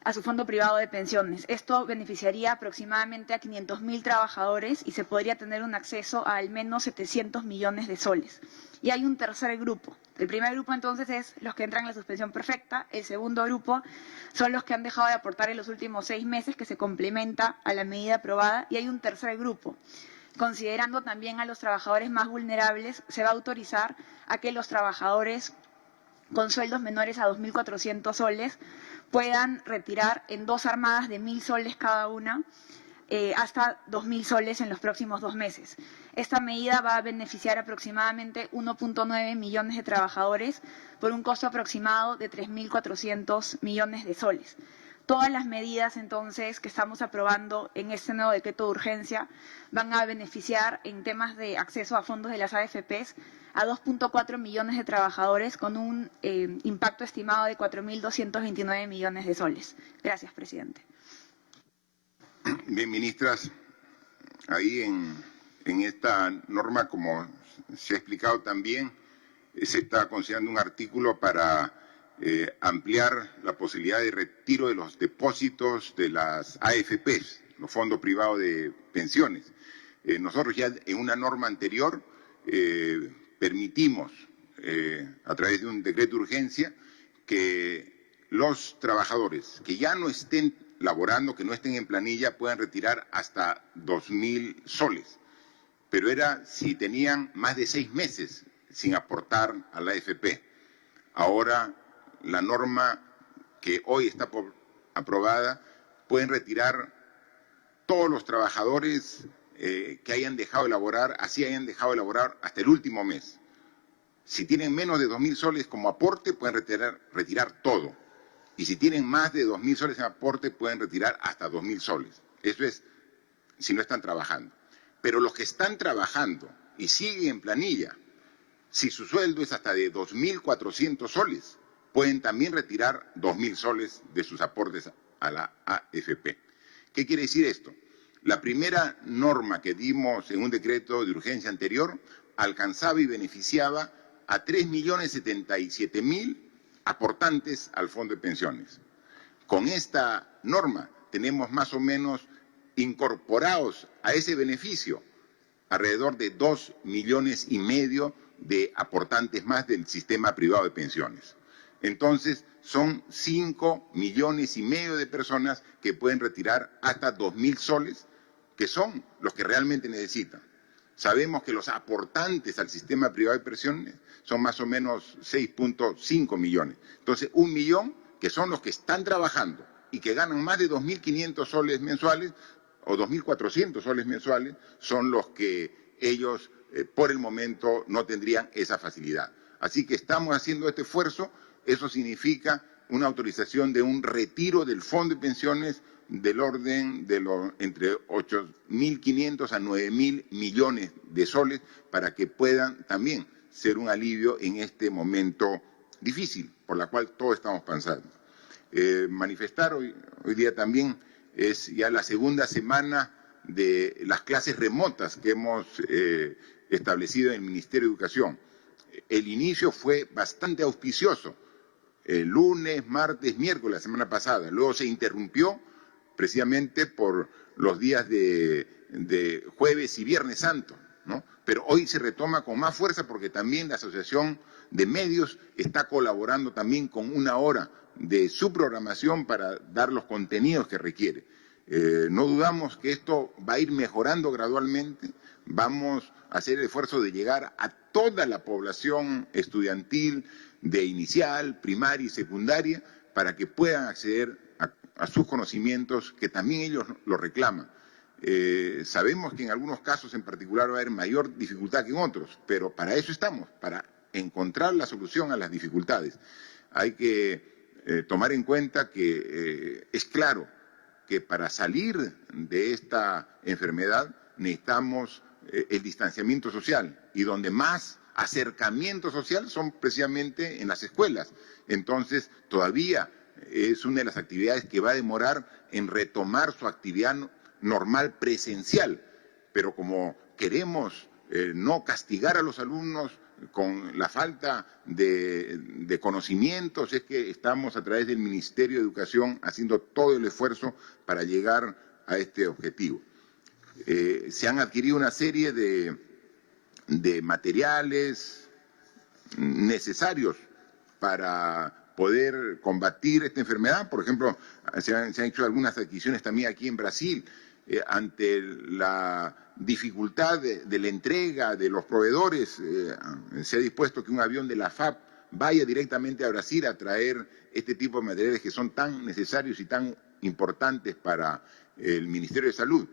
a su fondo privado de pensiones. Esto beneficiaría aproximadamente a 500.000 trabajadores y se podría tener un acceso a al menos 700 millones de soles. Y hay un tercer grupo. El primer grupo entonces es los que entran en la suspensión perfecta. El segundo grupo son los que han dejado de aportar en los últimos 6 meses, que se complementa a la medida aprobada. Y hay un tercer grupo. Considerando también a los trabajadores más vulnerables, se va a autorizar a que los trabajadores con sueldos menores a 2.400 soles puedan retirar en 2 armadas de 1.000 soles cada una, hasta 2.000 soles en los próximos 2 meses. Esta medida va a beneficiar aproximadamente 1.9 millones de trabajadores por un costo aproximado de 3.400 millones de soles. Todas las medidas, entonces, que estamos aprobando en este nuevo decreto de urgencia van a beneficiar en temas de acceso a fondos de las AFPs a 2.4 millones de trabajadores con un impacto estimado de 4.229 millones de soles. Gracias, presidente. Bien, ministras, ahí en esta norma, como se ha explicado también, se está considerando un artículo para ampliar la posibilidad de retiro de los depósitos de las AFPs, los fondos privados de pensiones. Nosotros ya en una norma anterior permitimos, a través de un decreto de urgencia, que los trabajadores que ya no estén laborando, que no estén en planilla, puedan retirar hasta 2.000 soles. Pero era si tenían más de 6 meses sin aportar a la AFP. Ahora, la norma que hoy está aprobada, pueden retirar todos los trabajadores que hayan dejado de laborar, así hayan dejado de laborar hasta el último mes. Si tienen menos de 2.000 soles como aporte, pueden retirar todo. Y si tienen más de 2.000 soles en aporte, pueden retirar hasta 2.000 soles. Eso es si no están trabajando. Pero los que están trabajando y siguen en planilla, si su sueldo es hasta de 2.400 soles, pueden también retirar 2.000 soles de sus aportes a la AFP. ¿Qué quiere decir esto? La primera norma que dimos en un decreto de urgencia anterior alcanzaba y beneficiaba a 3.077.000 aportantes al Fondo de Pensiones. Con esta norma tenemos más o menos incorporados a ese beneficio alrededor de 2,5 millones de aportantes más del sistema privado de pensiones. Entonces, son 5,5 millones de personas que pueden retirar hasta 2.000 soles, que son los que realmente necesitan. Sabemos que los aportantes al sistema privado de pensiones son más o menos 6,5 millones. Entonces, 1 millón, que son los que están trabajando y que ganan más de 2.500 soles mensuales o 2.400 soles mensuales, son los que ellos por el momento no tendrían esa facilidad. Así que estamos haciendo este esfuerzo. Eso significa una autorización de un retiro del Fondo de Pensiones del orden de entre 8.500 a 9.000 millones de soles para que puedan también ser un alivio en este momento difícil por la cual todos estamos pasando. Manifestar hoy día también es ya la segunda semana de las clases remotas que hemos establecido en el Ministerio de Educación. El inicio fue bastante auspicioso. El lunes, martes, miércoles, la semana pasada. Luego se interrumpió precisamente por los días de jueves y viernes santo, ¿no? Pero hoy se retoma con más fuerza porque también la Asociación de Medios está colaborando también con 1 hora de su programación para dar los contenidos que requiere. No dudamos que esto va a ir mejorando gradualmente. Vamos a hacer el esfuerzo de llegar a toda la población estudiantil de inicial, primaria y secundaria para que puedan acceder a sus conocimientos que también ellos lo reclaman. Sabemos que en algunos casos en particular va a haber mayor dificultad que en otros, pero para eso estamos, para encontrar la solución a las dificultades. Hay que tomar en cuenta que es claro que para salir de esta enfermedad necesitamos el distanciamiento social y donde más acercamiento social son precisamente en las escuelas. Entonces, todavía es una de las actividades que va a demorar en retomar su actividad normal presencial, pero como queremos no castigar a los alumnos con la falta de conocimientos, es que estamos a través del Ministerio de Educación haciendo todo el esfuerzo para llegar a este objetivo. Se han adquirido una serie de materiales necesarios para poder combatir esta enfermedad. Por ejemplo, se han hecho algunas adquisiciones también aquí en Brasil ante la dificultad de la entrega de los proveedores. Se ha dispuesto que un avión de la FAP vaya directamente a Brasil a traer este tipo de materiales que son tan necesarios y tan importantes para el Ministerio de Salud.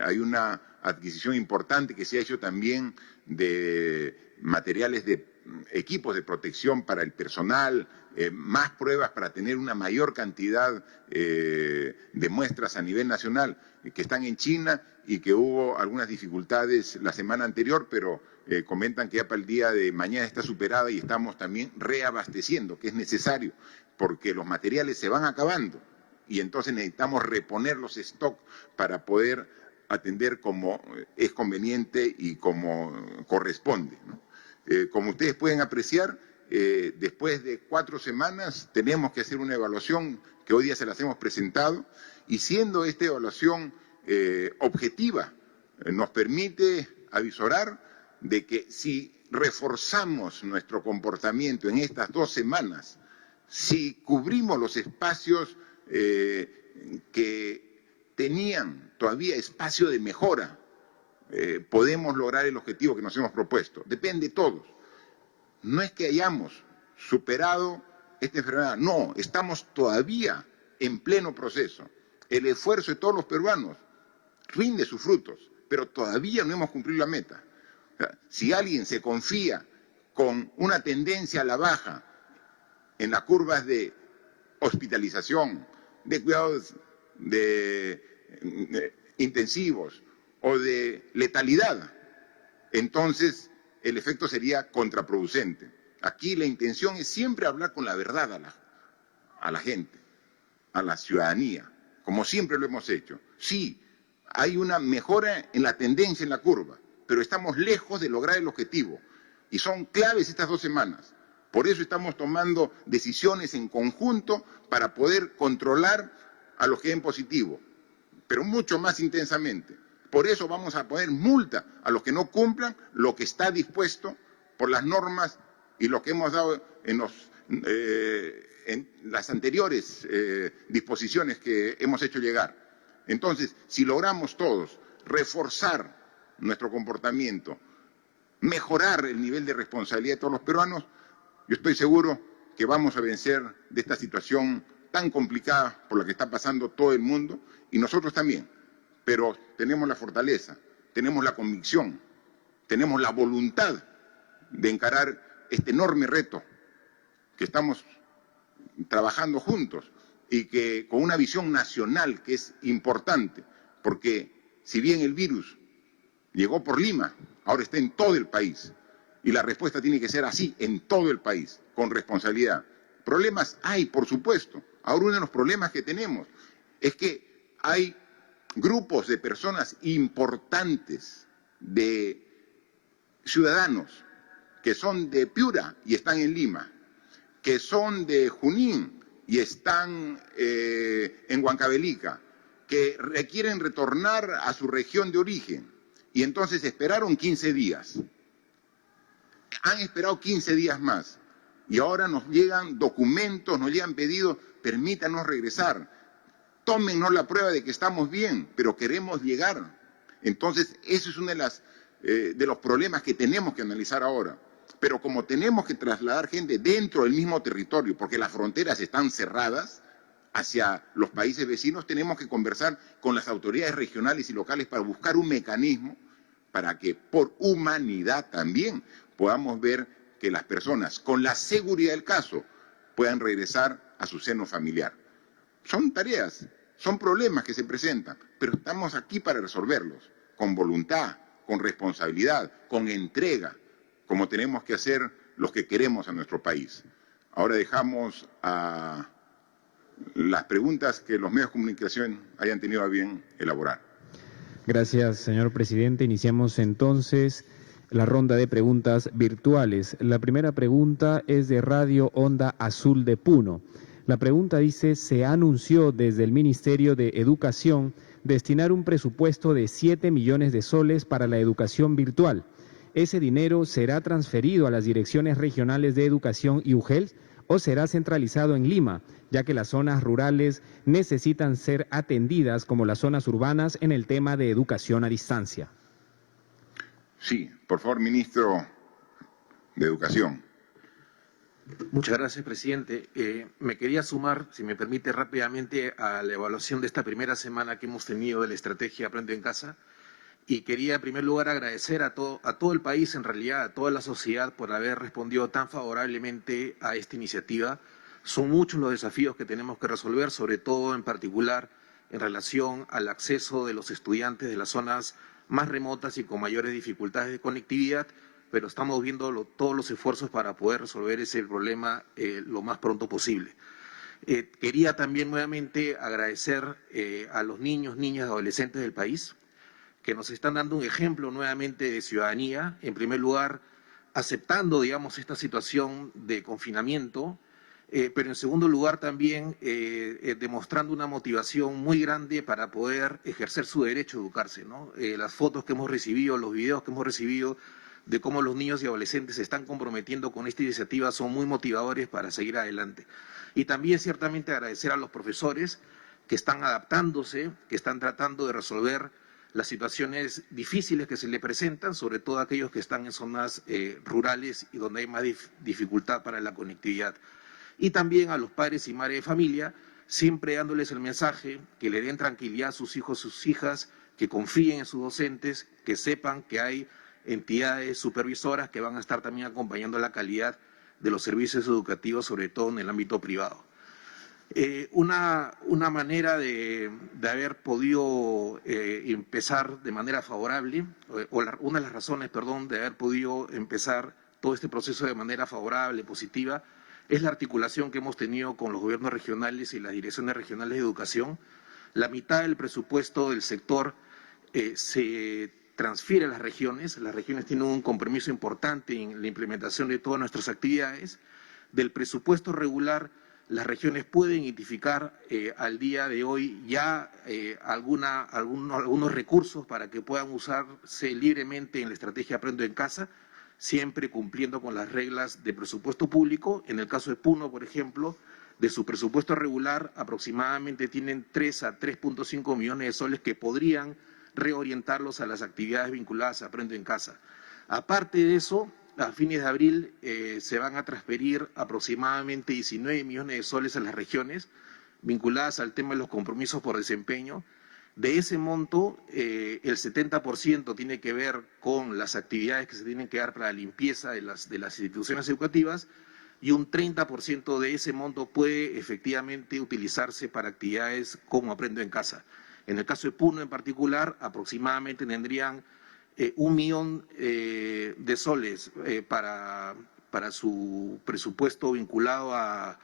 Hay una adquisición importante que se ha hecho también de materiales de equipos de protección para el personal, más pruebas para tener una mayor cantidad de muestras a nivel nacional que están en China y que hubo algunas dificultades la semana anterior, pero comentan que ya para el día de mañana está superada y estamos también reabasteciendo, que es necesario, porque los materiales se van acabando y entonces necesitamos reponer los stocks para poder atender como es conveniente y como corresponde, ¿no? Como ustedes pueden apreciar, después de 4 semanas tenemos que hacer una evaluación que hoy día se las hemos presentado y siendo esta evaluación objetiva, nos permite avisorar de que si reforzamos nuestro comportamiento en estas 2 semanas, si cubrimos los espacios que tenían todavía espacio de mejora, podemos lograr el objetivo que nos hemos propuesto. Depende de todos. No es que hayamos superado esta enfermedad, no, estamos todavía en pleno proceso. El esfuerzo de todos los peruanos rinde sus frutos, pero todavía no hemos cumplido la meta. O sea, si alguien se confía con una tendencia a la baja en las curvas de hospitalización, de cuidados intensivos o de letalidad, entonces el efecto sería contraproducente. Aquí la intención es siempre hablar con la verdad a la gente, a la ciudadanía, como siempre lo hemos hecho. Sí, hay una mejora en la tendencia en la curva, pero estamos lejos de lograr el objetivo. Y son claves estas 2 semanas. Por eso estamos tomando decisiones en conjunto para poder controlar a los que den positivo, pero mucho más intensamente. Por eso vamos a poner multa a los que no cumplan lo que está dispuesto por las normas y lo que hemos dado en las anteriores disposiciones que hemos hecho llegar. Entonces, si logramos todos reforzar nuestro comportamiento, mejorar el nivel de responsabilidad de todos los peruanos, yo estoy seguro que vamos a vencer de esta situación tan complicada por la que está pasando todo el mundo y nosotros también. Pero tenemos la fortaleza, tenemos la convicción, tenemos la voluntad de encarar este enorme reto que estamos trabajando juntos y que con una visión nacional que es importante, porque si bien el virus llegó por Lima, ahora está en todo el país y la respuesta tiene que ser así en todo el país, con responsabilidad. Problemas hay, por supuesto. Ahora uno de los problemas que tenemos es que hay grupos de personas importantes, de ciudadanos, que son de Piura y están en Lima, que son de Junín y están en Huancavelica, que requieren retornar a su región de origen y entonces esperaron 15 días. Han esperado 15 días más y ahora nos llegan documentos, nos llegan pedidos, permítanos regresar, tómennos la prueba de que estamos bien, pero queremos llegar. Entonces, eso es uno de los problemas que tenemos que analizar ahora. Pero como tenemos que trasladar gente dentro del mismo territorio, porque las fronteras están cerradas hacia los países vecinos, tenemos que conversar con las autoridades regionales y locales para buscar un mecanismo para que por humanidad también podamos ver que las personas, con la seguridad del caso, puedan regresar a su seno familiar. Son tareas, son problemas que se presentan, pero estamos aquí para resolverlos, con voluntad, con responsabilidad, con entrega, como tenemos que hacer los que queremos a nuestro país. Ahora dejamos a las preguntas que los medios de comunicación hayan tenido a bien elaborar. Gracias, señor presidente. Iniciamos entonces la ronda de preguntas virtuales. La primera pregunta es de Radio Onda Azul de Puno. La pregunta dice, se anunció desde el Ministerio de Educación destinar un presupuesto de 7 millones de soles para la educación virtual. ¿Ese dinero será transferido a las direcciones regionales de educación y UGEL o será centralizado en Lima, ya que las zonas rurales necesitan ser atendidas como las zonas urbanas en el tema de educación a distancia? Sí, por favor, ministro de Educación. Muchas gracias, presidente. Me quería sumar, si me permite, rápidamente a la evaluación de esta primera semana que hemos tenido de la estrategia Aprendo en Casa. Y quería, en primer lugar, agradecer a todo el país, en realidad, a toda la sociedad, por haber respondido tan favorablemente a esta iniciativa. Son muchos los desafíos que tenemos que resolver, sobre todo, en particular, en relación al acceso de los estudiantes de las zonas más remotas y con mayores dificultades de conectividad, pero estamos viendo todos los esfuerzos para poder resolver ese problema lo más pronto posible. Quería también nuevamente agradecer a los niños, niñas y adolescentes del país, que nos están dando un ejemplo nuevamente de ciudadanía, en primer lugar, aceptando, digamos, esta situación de confinamiento, pero en segundo lugar también demostrando una motivación muy grande para poder ejercer su derecho a educarse, ¿no? Las fotos que hemos recibido, los videos que hemos recibido de cómo los niños y adolescentes se están comprometiendo con esta iniciativa son muy motivadores para seguir adelante. Y también ciertamente agradecer a los profesores que están adaptándose, que están tratando de resolver las situaciones difíciles que se le presentan, sobre todo aquellos que están en zonas rurales y donde hay más dificultad para la conectividad. Y también a los padres y madres de familia, siempre dándoles el mensaje que le den tranquilidad a sus hijos, sus hijas, que confíen en sus docentes, que sepan que hay entidades supervisoras que van a estar también acompañando la calidad de los servicios educativos, sobre todo en el ámbito privado. Una manera de haber podido empezar de manera favorable, una de las razones, perdón, de haber podido empezar todo este proceso de manera favorable, positiva, es la articulación que hemos tenido con los gobiernos regionales y las direcciones regionales de educación. La mitad del presupuesto del sector se transfiere a las regiones. Las regiones tienen un compromiso importante en la implementación de todas nuestras actividades. Del presupuesto regular, las regiones pueden identificar al día de hoy ya algunos recursos para que puedan usarse libremente en la estrategia Aprendo en Casa, siempre cumpliendo con las reglas de presupuesto público. En el caso de Puno, por ejemplo, de su presupuesto regular, aproximadamente tienen 3 a 3.5 millones de soles que podrían reorientarlos a las actividades vinculadas a Aprendo en Casa. Aparte de eso, a fines de abril se van a transferir aproximadamente 19 millones de soles a las regiones vinculadas al tema de los compromisos por desempeño. De ese monto, el 70% tiene que ver con las actividades que se tienen que dar para la limpieza de las instituciones educativas, y un 30% de ese monto puede efectivamente utilizarse para actividades como Aprendo en Casa. En el caso de Puno en particular, aproximadamente tendrían 1 millón de soles para su presupuesto vinculado a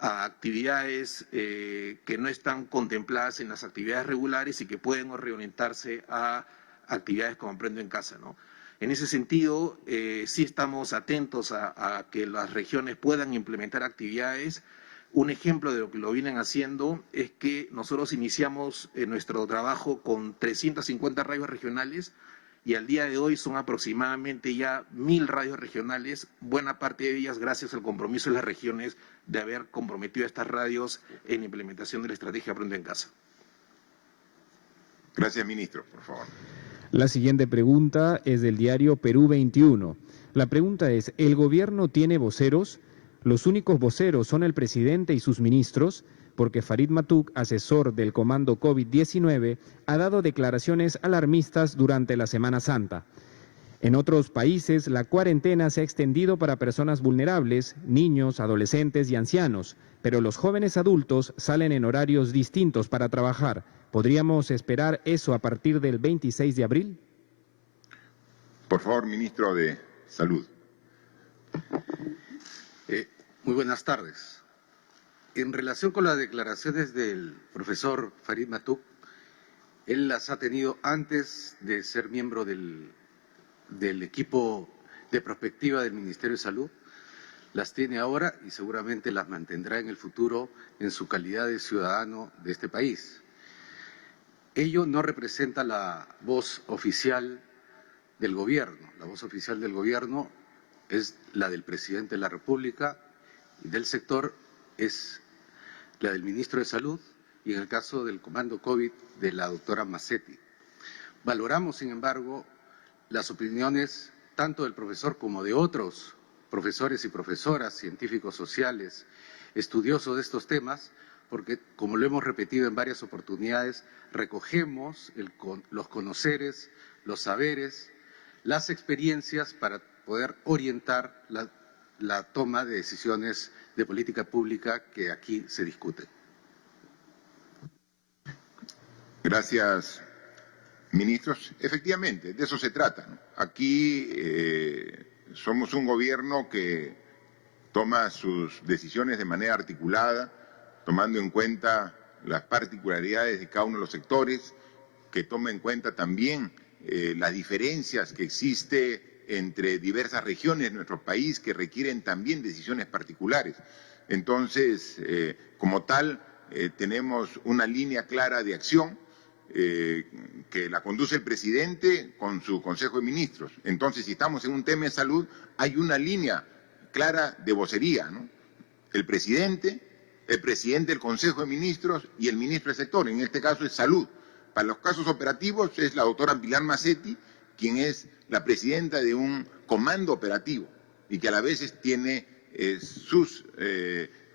actividades que no están contempladas en las actividades regulares y que pueden reorientarse a actividades como Aprendo en Casa, ¿no? En ese sentido, sí estamos atentos a que las regiones puedan implementar actividades. Un ejemplo de lo que lo vienen haciendo es que nosotros iniciamos nuestro trabajo con 350 radios regionales y al día de hoy son aproximadamente ya 1000 radios regionales, buena parte de ellas gracias al compromiso de las regiones de haber comprometido a estas radios en la implementación de la estrategia Aprendo en Casa. Gracias, ministro, por favor. La siguiente pregunta es del diario Perú 21. La pregunta es, ¿el gobierno tiene voceros? Los únicos voceros son el presidente y sus ministros, porque Farid Matuk, asesor del Comando COVID-19, ha dado declaraciones alarmistas durante la Semana Santa. En otros países, la cuarentena se ha extendido para personas vulnerables, niños, adolescentes y ancianos, pero los jóvenes adultos salen en horarios distintos para trabajar. ¿Podríamos esperar eso a partir del 26 de abril? Por favor, ministro de Salud. Muy buenas tardes. En relación con las declaraciones del profesor Farid Matuk, él las ha tenido antes de ser miembro del equipo de prospectiva del Ministerio de Salud, las tiene ahora y seguramente las mantendrá en el futuro en su calidad de ciudadano de este país. Ello no representa la voz oficial del gobierno. La voz oficial del gobierno es la del presidente de la República y del sector es la del ministro de Salud y en el caso del comando COVID de la doctora Massetti. Valoramos, sin embargo, las opiniones tanto del profesor como de otros profesores y profesoras, científicos sociales, estudiosos de estos temas, porque, como lo hemos repetido en varias oportunidades, recogemos los conoceres, los saberes, las experiencias para poder orientar la toma de decisiones de política pública que aquí se discuten. Gracias, ministros. Efectivamente, de eso se trata, ¿no? Aquí somos un gobierno que toma sus decisiones de manera articulada, tomando en cuenta las particularidades de cada uno de los sectores, que toma en cuenta también las diferencias que existen entre diversas regiones de nuestro país que requieren también decisiones particulares. Entonces, como tal, tenemos una línea clara de acción que la conduce el presidente con su Consejo de Ministros. Entonces, si estamos en un tema de salud, hay una línea clara de vocería, ¿no? El presidente del Consejo de Ministros y el ministro del sector, en este caso es Salud. Para los casos operativos es la doctora Pilar Massetti, quien es la presidenta de un comando operativo y que a la vez tiene sus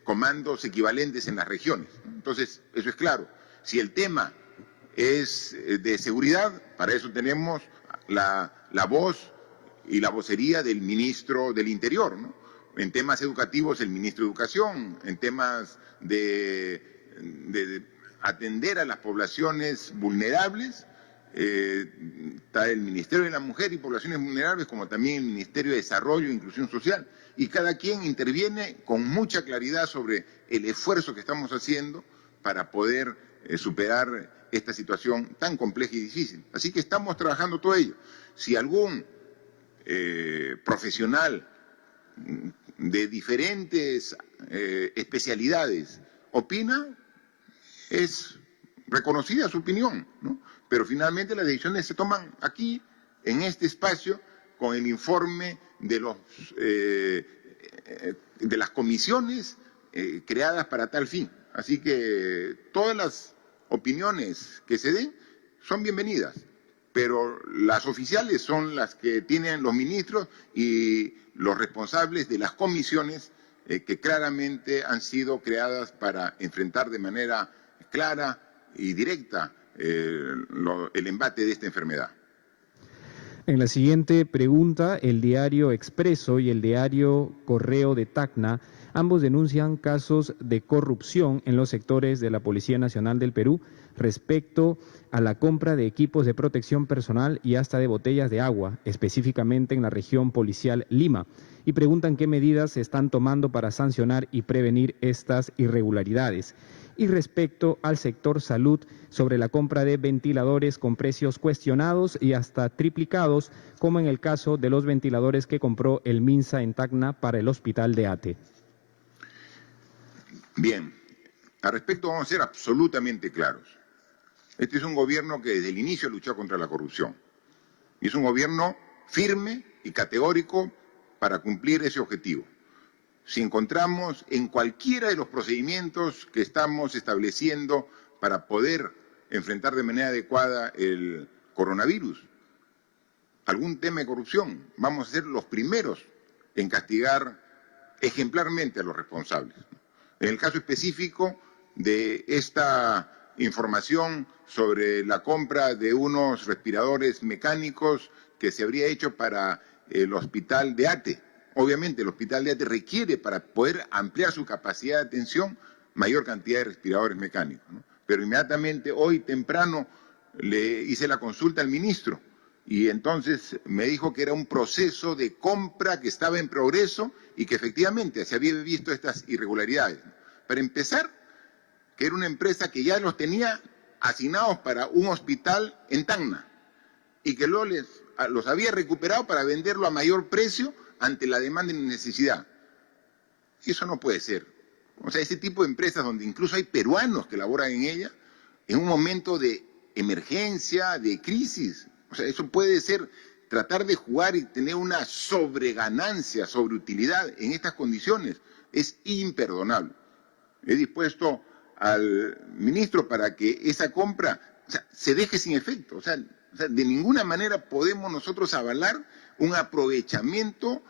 comandos equivalentes en las regiones. Entonces, eso es claro. Si el tema es de seguridad, para eso tenemos la voz y la vocería del ministro del Interior, ¿no? En temas educativos, el ministro de Educación, en temas de atender a las poblaciones vulnerables, está el Ministerio de la Mujer y Poblaciones Vulnerables, como también el Ministerio de Desarrollo e Inclusión Social, y cada quien interviene con mucha claridad sobre el esfuerzo que estamos haciendo para poder superar esta situación tan compleja y difícil. Así que estamos trabajando todo ello. Si algún profesional de diferentes especialidades opina, es reconocida su opinión, ¿no? Pero finalmente las decisiones se toman aquí, en este espacio, con el informe de las comisiones creadas para tal fin. Así que todas las opiniones que se den son bienvenidas, pero las oficiales son las que tienen los ministros y los responsables de las comisiones que claramente han sido creadas para enfrentar de manera clara y directa el embate de esta enfermedad. En la siguiente pregunta, el diario Expreso y el diario Correo de Tacna, ambos denuncian casos de corrupción en los sectores de la Policía Nacional del Perú respecto a la compra de equipos de protección personal y hasta de botellas de agua, específicamente en la región policial Lima, y preguntan qué medidas se están tomando para sancionar y prevenir estas irregularidades. Y respecto al sector salud, sobre la compra de ventiladores con precios cuestionados y hasta triplicados, como en el caso de los ventiladores que compró el MINSA en Tacna para el hospital de Ate. Bien, al respecto vamos a ser absolutamente claros. Este es un gobierno que desde el inicio luchó contra la corrupción. Y es un gobierno firme y categórico para cumplir ese objetivo. Si encontramos en cualquiera de los procedimientos que estamos estableciendo para poder enfrentar de manera adecuada el coronavirus algún tema de corrupción, vamos a ser los primeros en castigar ejemplarmente a los responsables. En el caso específico de esta información sobre la compra de unos respiradores mecánicos que se habría hecho para el hospital de Ate. Obviamente el hospital de Ate requiere, para poder ampliar su capacidad de atención, mayor cantidad de respiradores mecánicos, ¿no? Pero inmediatamente, hoy temprano, le hice la consulta al ministro y entonces me dijo que era un proceso de compra que estaba en progreso y que efectivamente se había visto estas irregularidades. Para empezar, que era una empresa que ya los tenía asignados para un hospital en Tacna y que luego los había recuperado para venderlo a mayor precio ante la demanda y necesidad. Eso no puede ser. O sea, ese tipo de empresas donde incluso hay peruanos que laboran en ella, en un momento de emergencia, de crisis. O sea, eso puede ser tratar de jugar y tener una sobreganancia, sobreutilidad en estas condiciones. Es imperdonable. He dispuesto al ministro para que esa compra, o sea, se deje sin efecto. O sea, de ninguna manera podemos nosotros avalar un aprovechamiento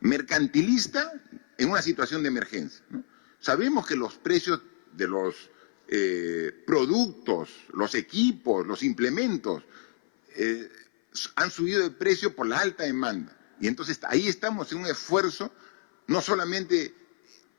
mercantilista en una situación de emergencia, ¿no? Sabemos que los precios de los productos, los equipos, los implementos han subido de precio por la alta demanda. Y entonces ahí estamos en un esfuerzo no solamente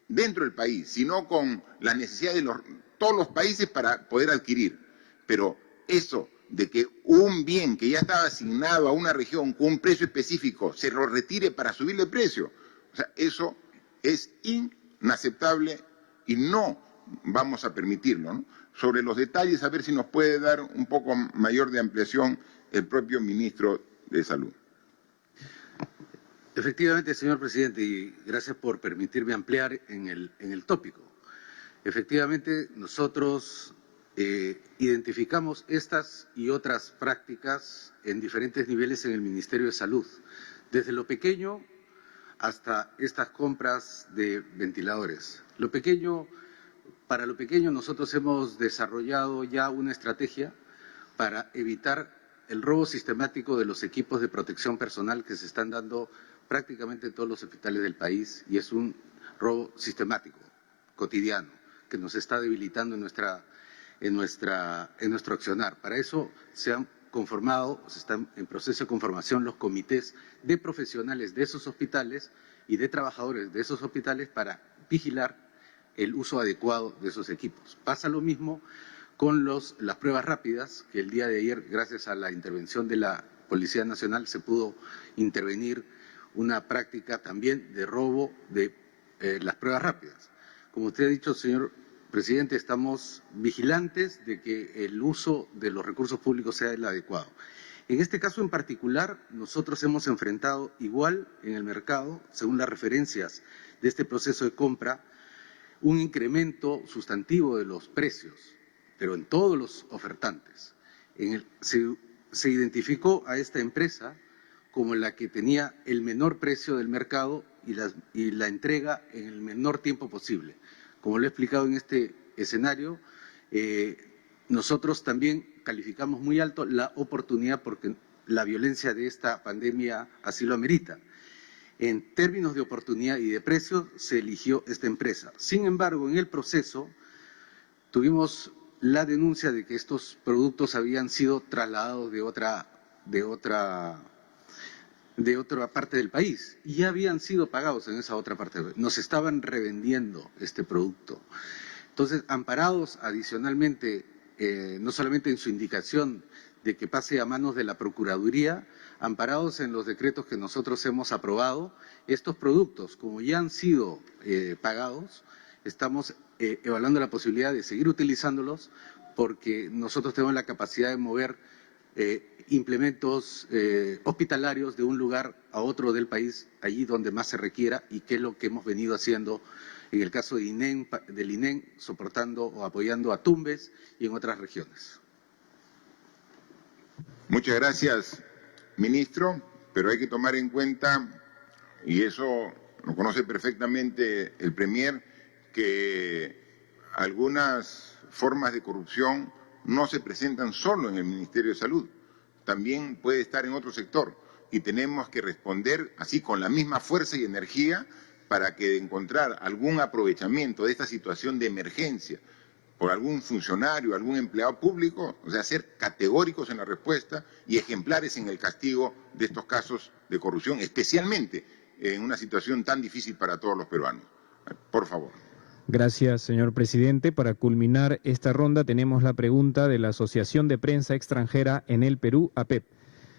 dentro del país, sino con las necesidades de todos los países para poder adquirir. Pero eso de que un bien que ya estaba asignado a una región con un precio específico se lo retire para subirle el precio, o sea, eso es inaceptable y no vamos a permitirlo, ¿no? Sobre los detalles, a ver si nos puede dar un poco mayor de ampliación el propio ministro de Salud. Efectivamente, señor presidente, y gracias por permitirme ampliar en el tópico. Efectivamente, nosotros identificamos estas y otras prácticas en diferentes niveles en el Ministerio de Salud, desde lo pequeño hasta estas compras de ventiladores. Para lo pequeño nosotros hemos desarrollado ya una estrategia para evitar el robo sistemático de los equipos de protección personal que se están dando prácticamente en todos los hospitales del país, y es un robo sistemático, cotidiano, que nos está debilitando en nuestro accionar. Para eso se han conformado, se están en proceso de conformación los comités de profesionales de esos hospitales y de trabajadores de esos hospitales para vigilar el uso adecuado de esos equipos. Pasa lo mismo con las pruebas rápidas, que el día de ayer, gracias a la intervención de la Policía Nacional, se pudo intervenir una práctica también de robo de las pruebas rápidas. Como usted ha dicho, señor presidente, estamos vigilantes de que el uso de los recursos públicos sea el adecuado. En este caso en particular, nosotros hemos enfrentado igual en el mercado, según las referencias de este proceso de compra, un incremento sustantivo de los precios, pero en todos los ofertantes. Se identificó a esta empresa como la que tenía el menor precio del mercado y la entrega en el menor tiempo posible. Como lo he explicado en este escenario, nosotros también calificamos muy alto la oportunidad porque la violencia de esta pandemia así lo amerita. En términos de oportunidad y de precio, se eligió esta empresa. Sin embargo, en el proceso tuvimos la denuncia de que estos productos habían sido trasladados de otra parte del país y ya habían sido pagados en esa otra parte del país. Nos estaban revendiendo este producto. Entonces, amparados adicionalmente, no solamente en su indicación de que pase a manos de la Procuraduría, amparados en los decretos que nosotros hemos aprobado, estos productos, como ya han sido pagados, estamos evaluando la posibilidad de seguir utilizándolos porque nosotros tenemos la capacidad de mover implementos hospitalarios de un lugar a otro del país, allí donde más se requiera, y que es lo que hemos venido haciendo en el caso del INEN, soportando o apoyando a Tumbes y en otras regiones. Muchas gracias, ministro, pero hay que tomar en cuenta, y eso lo conoce perfectamente el Premier, que algunas formas de corrupción no se presentan solo en el Ministerio de Salud, también puede estar en otro sector, y tenemos que responder así con la misma fuerza y energía para que de encontrar algún aprovechamiento de esta situación de emergencia por algún funcionario, algún empleado público, o sea, ser categóricos en la respuesta y ejemplares en el castigo de estos casos de corrupción, especialmente en una situación tan difícil para todos los peruanos. Por favor. Gracias, señor presidente. Para culminar esta ronda tenemos la pregunta de la Asociación de Prensa Extranjera en el Perú, APEP.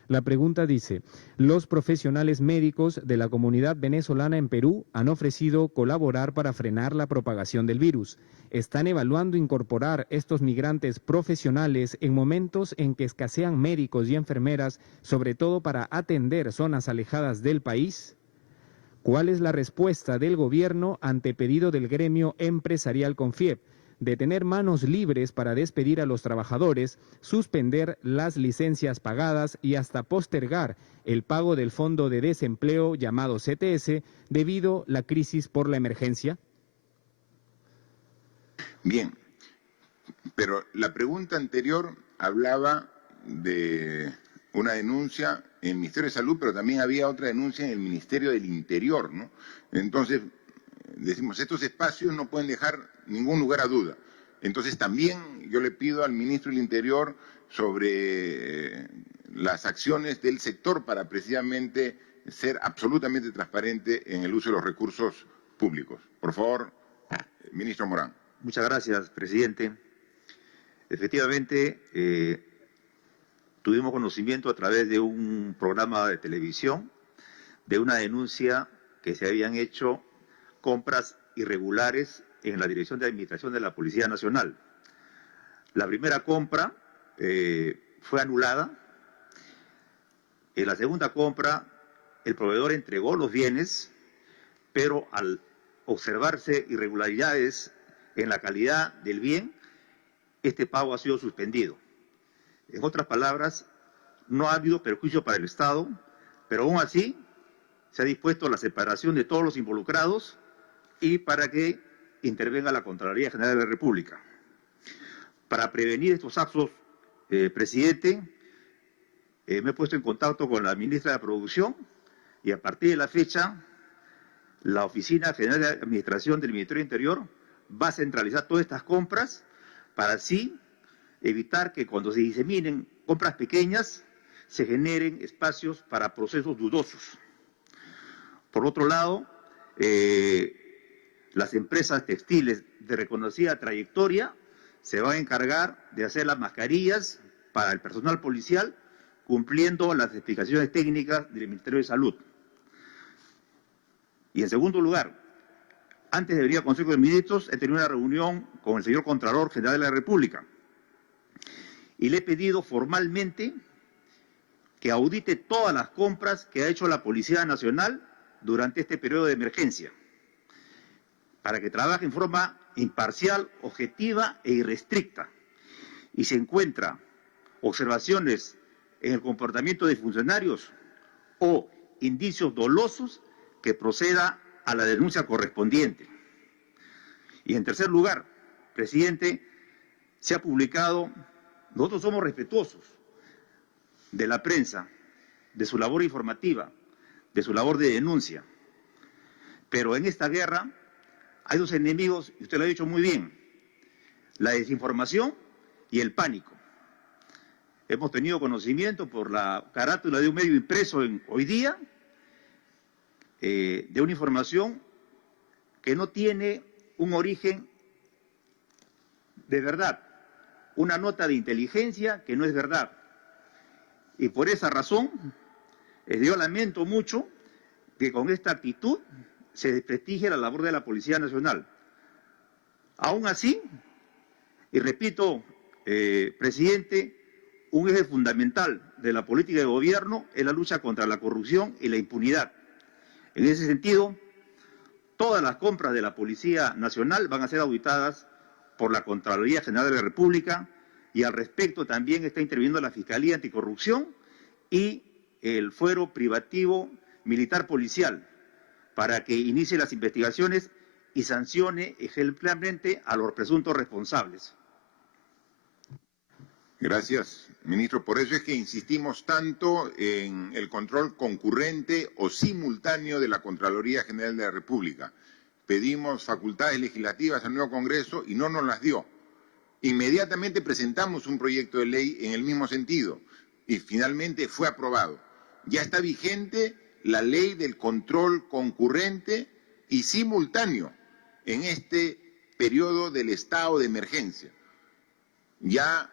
La pregunta dice: los profesionales médicos de la comunidad venezolana en Perú han ofrecido colaborar para frenar la propagación del virus. ¿Están evaluando incorporar estos migrantes profesionales en momentos en que escasean médicos y enfermeras, sobre todo para atender zonas alejadas del país? ¿Cuál es la respuesta del gobierno ante pedido del gremio empresarial CONFIEP de tener manos libres para despedir a los trabajadores, suspender las licencias pagadas y hasta postergar el pago del fondo de desempleo llamado CTS debido a la crisis por la emergencia? Bien, pero la pregunta anterior hablaba de una denuncia en el Ministerio de Salud, pero también había otra denuncia en el Ministerio del Interior, ¿no? Entonces, decimos, estos espacios no pueden dejar ningún lugar a duda. Entonces, también yo le pido al Ministro del Interior sobre las acciones del sector para precisamente ser absolutamente transparente en el uso de los recursos públicos. Por favor, Ministro Morán. Muchas gracias, presidente. Efectivamente, tuvimos conocimiento a través de un programa de televisión de una denuncia que se habían hecho compras irregulares en la Dirección de Administración de la Policía Nacional. La primera compra fue anulada. En la segunda compra, el proveedor entregó los bienes, pero al observarse irregularidades en la calidad del bien, este pago ha sido suspendido. En otras palabras, no ha habido perjuicio para el Estado, pero aún así se ha dispuesto la separación de todos los involucrados y para que intervenga la Contraloría General de la República. Para prevenir estos actos, presidente, me he puesto en contacto con la ministra de Producción y a partir de la fecha, la Oficina General de Administración del Ministerio del Interior va a centralizar todas estas compras para así evitar que cuando se diseminen compras pequeñas se generen espacios para procesos dudosos. Por otro lado, las empresas textiles de reconocida trayectoria se van a encargar de hacer las mascarillas para el personal policial cumpliendo las explicaciones técnicas del Ministerio de Salud. Y en segundo lugar, antes de venir al Consejo de Ministros, he tenido una reunión con el señor Contralor General de la República y le he pedido formalmente que audite todas las compras que ha hecho la Policía Nacional durante este periodo de emergencia, para que trabaje en forma imparcial, objetiva e irrestricta. Y si encuentra observaciones en el comportamiento de funcionarios o indicios dolosos, que proceda a la denuncia correspondiente. Y en tercer lugar, presidente, se ha publicado, nosotros somos respetuosos de la prensa, de su labor informativa, de su labor de denuncia, pero en esta guerra hay dos enemigos, y usted lo ha dicho muy bien, la desinformación y el pánico. Hemos tenido conocimiento por la carátula de un medio impreso hoy día, de una información que no tiene un origen de verdad, una nota de inteligencia que no es verdad. Y por esa razón, yo lamento mucho que con esta actitud se desprestigie la labor de la Policía Nacional. Aún así, y repito, presidente, un eje fundamental de la política de gobierno es la lucha contra la corrupción y la impunidad. En ese sentido, todas las compras de la Policía Nacional van a ser auditadas por la Contraloría General de la República, y al respecto también está interviniendo la Fiscalía Anticorrupción y el Fuero Privativo Militar Policial para que inicie las investigaciones y sancione ejemplarmente a los presuntos responsables. Gracias, ministro. Por eso es que insistimos tanto en el control concurrente o simultáneo de la Contraloría General de la República. Pedimos facultades legislativas al nuevo Congreso y no nos las dio. Inmediatamente presentamos un proyecto de ley en el mismo sentido y finalmente fue aprobado. Ya está vigente la ley del control concurrente y simultáneo en este periodo del estado de emergencia. Ya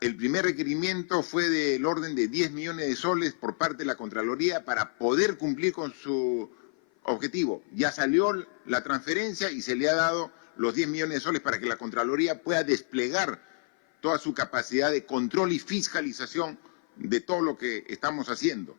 el primer requerimiento fue del orden de 10 millones de soles por parte de la Contraloría para poder cumplir con su objetivo. Ya salió la transferencia y se le ha dado los 10 millones de soles para que la Contraloría pueda desplegar toda su capacidad de control y fiscalización de todo lo que estamos haciendo.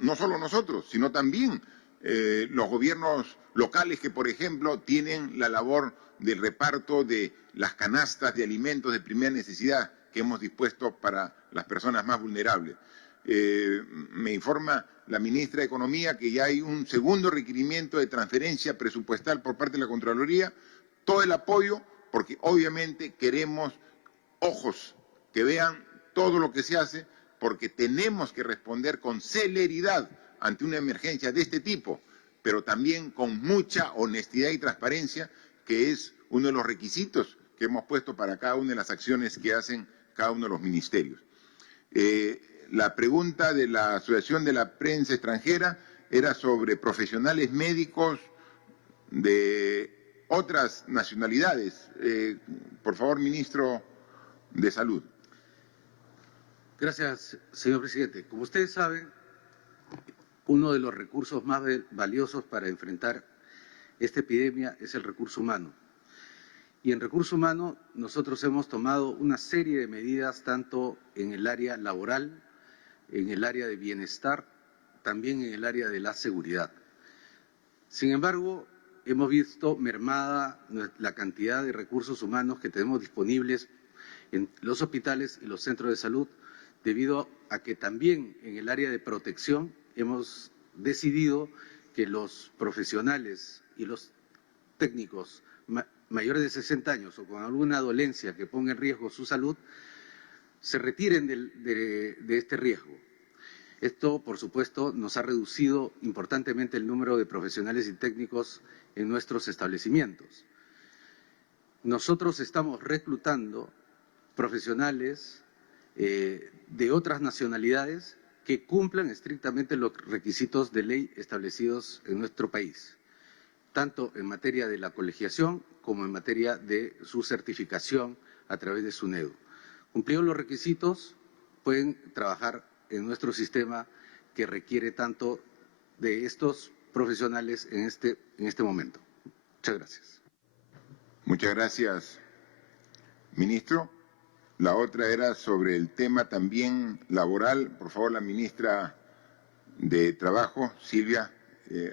No solo nosotros, sino también los gobiernos locales que, por ejemplo, tienen la labor del reparto de las canastas de alimentos de primera necesidad que hemos dispuesto para las personas más vulnerables. Me informa la ministra de Economía que ya hay un segundo requerimiento de transferencia presupuestal por parte de la Contraloría. Todo el apoyo, porque obviamente queremos ojos que vean todo lo que se hace, porque tenemos que responder con celeridad ante una emergencia de este tipo, pero también con mucha honestidad y transparencia, que es uno de los requisitos que hemos puesto para cada una de las acciones que hacen cada uno de los ministerios. La pregunta de la Asociación de la Prensa Extranjera era sobre profesionales médicos de otras nacionalidades. Por favor, ministro de Salud. Gracias, señor presidente. Como ustedes saben, uno de los recursos más valiosos para enfrentar esta epidemia es el recurso humano. Y en recurso humano nosotros hemos tomado una serie de medidas tanto en el área laboral, en el área de bienestar, también en el área de la seguridad. Sin embargo, hemos visto mermada la cantidad de recursos humanos que tenemos disponibles en los hospitales y los centros de salud, debido a que también en el área de protección hemos decidido que los profesionales y los técnicos mayores de 60 años o con alguna dolencia que ponga en riesgo su salud, se retiren de este riesgo. Esto, por supuesto, nos ha reducido importantemente el número de profesionales y técnicos en nuestros establecimientos. Nosotros estamos reclutando profesionales de otras nacionalidades que cumplan estrictamente los requisitos de ley establecidos en nuestro país, tanto en materia de la colegiación como en materia de su certificación a través de SUNEDU. Cumplidos los requisitos, pueden trabajar en nuestro sistema que requiere tanto de estos profesionales en este momento. Muchas gracias. Muchas gracias, ministro. La otra era sobre el tema también laboral. Por favor, la ministra de Trabajo, Silvia,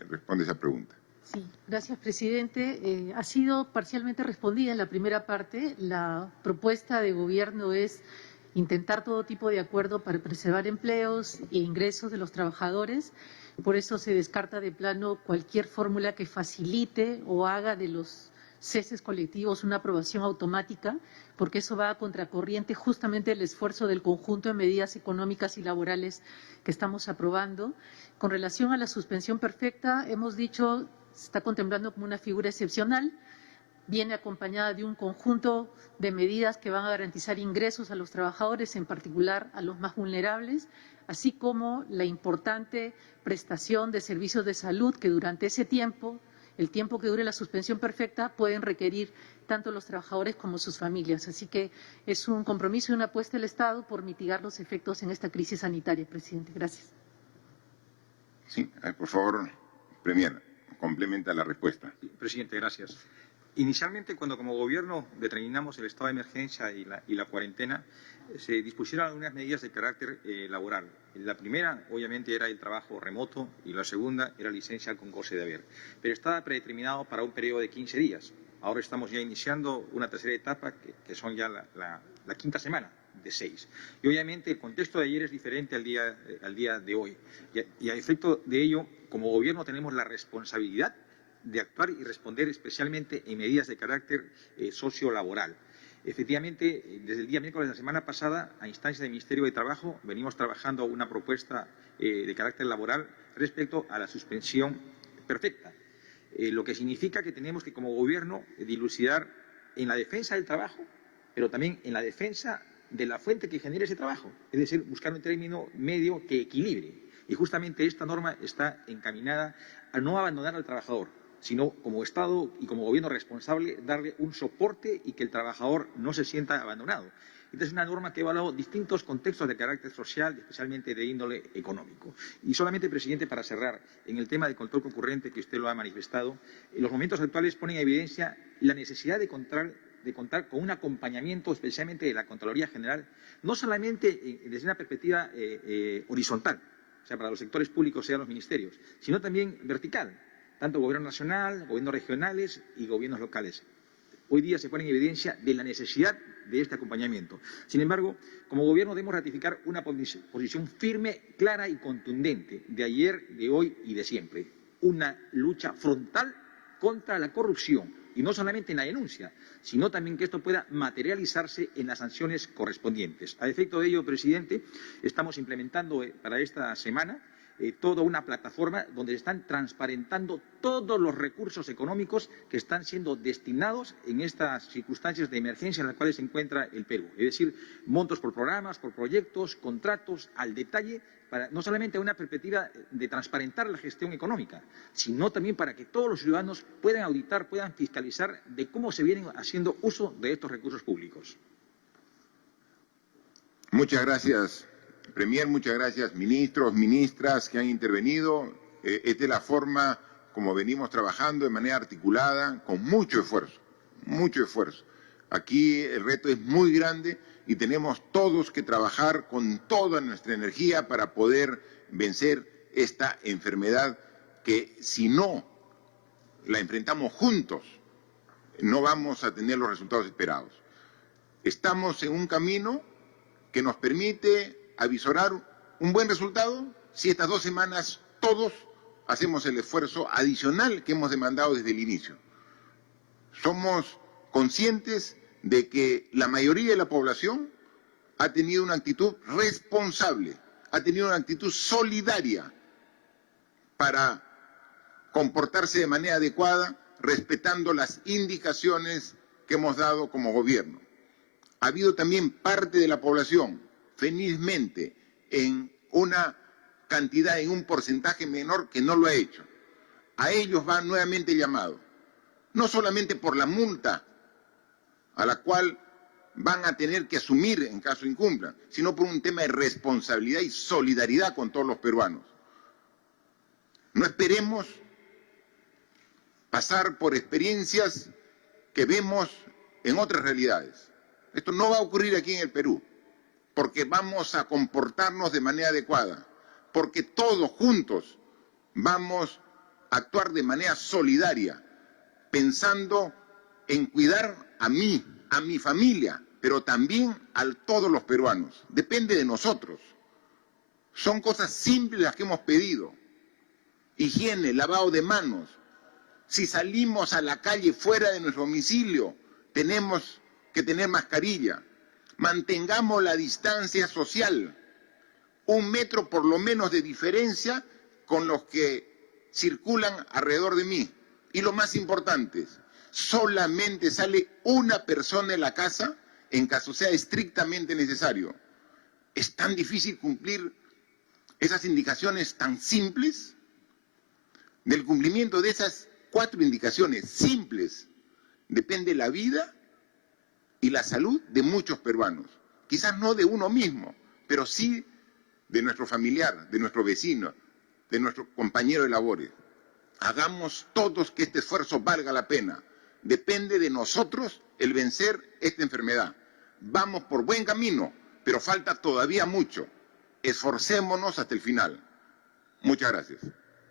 responde esa pregunta. Sí, gracias, presidente. Ha sido parcialmente respondida en la primera parte. La propuesta de gobierno es intentar todo tipo de acuerdo para preservar empleos e ingresos de los trabajadores. Por eso se descarta de plano cualquier fórmula que facilite o haga de los ceses colectivos una aprobación automática, porque eso va a contracorriente justamente el esfuerzo del conjunto de medidas económicas y laborales que estamos aprobando. Con relación a la suspensión perfecta, hemos dicho, se está contemplando como una figura excepcional, viene acompañada de un conjunto de medidas que van a garantizar ingresos a los trabajadores, en particular a los más vulnerables, así como la importante prestación de servicios de salud que durante ese tiempo, el tiempo que dure la suspensión perfecta, pueden requerir tanto los trabajadores como sus familias. Así que es un compromiso y una apuesta del Estado por mitigar los efectos en esta crisis sanitaria, presidente. Gracias. Sí, por favor, Premier, complementa la respuesta. Sí, presidente, gracias. Inicialmente, cuando como gobierno determinamos el estado de emergencia y la cuarentena, se dispusieron algunas medidas de carácter laboral. La primera, obviamente, era el trabajo remoto y la segunda era licencia con goce de haber. Pero estaba predeterminado para un periodo de 15 días. Ahora estamos ya iniciando una tercera etapa, que son ya la quinta semana de 6. Y obviamente el contexto de ayer es diferente al día de hoy. Y a efecto de ello, como gobierno tenemos la responsabilidad de actuar y responder especialmente en medidas de carácter sociolaboral. Efectivamente, desde el día miércoles de la semana pasada, a instancia del Ministerio de Trabajo, venimos trabajando una propuesta de carácter laboral respecto a la suspensión perfecta, lo que significa que tenemos que, como gobierno, dilucidar en la defensa del trabajo, pero también en la defensa de la fuente que genera ese trabajo, es decir, buscar un término medio que equilibre. Y justamente esta norma está encaminada a no abandonar al trabajador, sino como Estado y como gobierno responsable darle un soporte y que el trabajador no se sienta abandonado. Esta es una norma que ha evaluado distintos contextos de carácter social, especialmente de índole económico. Y solamente, presidente, para cerrar, en el tema del control concurrente que usted lo ha manifestado, los momentos actuales ponen en evidencia la necesidad de contar con un acompañamiento, especialmente de la Contraloría General, no solamente desde una perspectiva horizontal, o sea, para los sectores públicos, sean los ministerios, sino también vertical, tanto gobierno nacional, gobiernos regionales y gobiernos locales. Hoy día se pone en evidencia de la necesidad de este acompañamiento. Sin embargo, como gobierno debemos ratificar una posición firme, clara y contundente de ayer, de hoy y de siempre. Una lucha frontal contra la corrupción, y no solamente en la denuncia, sino también que esto pueda materializarse en las sanciones correspondientes. A efecto de ello, presidente, estamos implementando para esta semana toda una plataforma donde se están transparentando todos los recursos económicos que están siendo destinados en estas circunstancias de emergencia en las cuales se encuentra el Perú. Es decir, montos por programas, por proyectos, contratos, al detalle, para no solamente una perspectiva de transparentar la gestión económica, sino también para que todos los ciudadanos puedan auditar, puedan fiscalizar de cómo se vienen haciendo uso de estos recursos públicos. Muchas gracias, Premier, muchas gracias, ministros, ministras que han intervenido. Esta es la forma como venimos trabajando de manera articulada, con mucho esfuerzo, mucho esfuerzo. Aquí el reto es muy grande y tenemos todos que trabajar con toda nuestra energía para poder vencer esta enfermedad que, si no la enfrentamos juntos, no vamos a tener los resultados esperados. Estamos en un camino que nos permite avisorar un buen resultado si estas 2 semanas todos hacemos el esfuerzo adicional que hemos demandado desde el inicio. Somos conscientes de que la mayoría de la población ha tenido una actitud responsable, ha tenido una actitud solidaria para comportarse de manera adecuada, respetando las indicaciones que hemos dado como gobierno. Ha habido también parte de la población, felizmente, en una cantidad, en un porcentaje menor que no lo ha hecho. A ellos va nuevamente el llamado, no solamente por la multa a la cual van a tener que asumir en caso incumplan, sino por un tema de responsabilidad y solidaridad con todos los peruanos. No esperemos pasar por experiencias que vemos en otras realidades. Esto no va a ocurrir aquí en el Perú, porque vamos a comportarnos de manera adecuada, porque todos juntos vamos a actuar de manera solidaria, pensando en cuidar a mí, a mi familia, pero también a todos los peruanos. Depende de nosotros. Son cosas simples las que hemos pedido. Higiene, lavado de manos. Si salimos a la calle fuera de nuestro domicilio, tenemos que tener mascarilla. Mantengamos la distancia social. 1 metro por lo menos de diferencia con los que circulan alrededor de mí. Y lo más importante, solamente sale una persona de la casa en caso sea estrictamente necesario. ¿Es tan difícil cumplir esas indicaciones tan simples? Del cumplimiento de esas 4 indicaciones simples depende la vida y la salud de muchos peruanos. Quizás no de uno mismo, pero sí de nuestro familiar, de nuestro vecino, de nuestro compañero de labores. Hagamos todos que este esfuerzo valga la pena. Depende de nosotros el vencer esta enfermedad. Vamos por buen camino, pero falta todavía mucho. Esforcémonos hasta el final. Muchas gracias.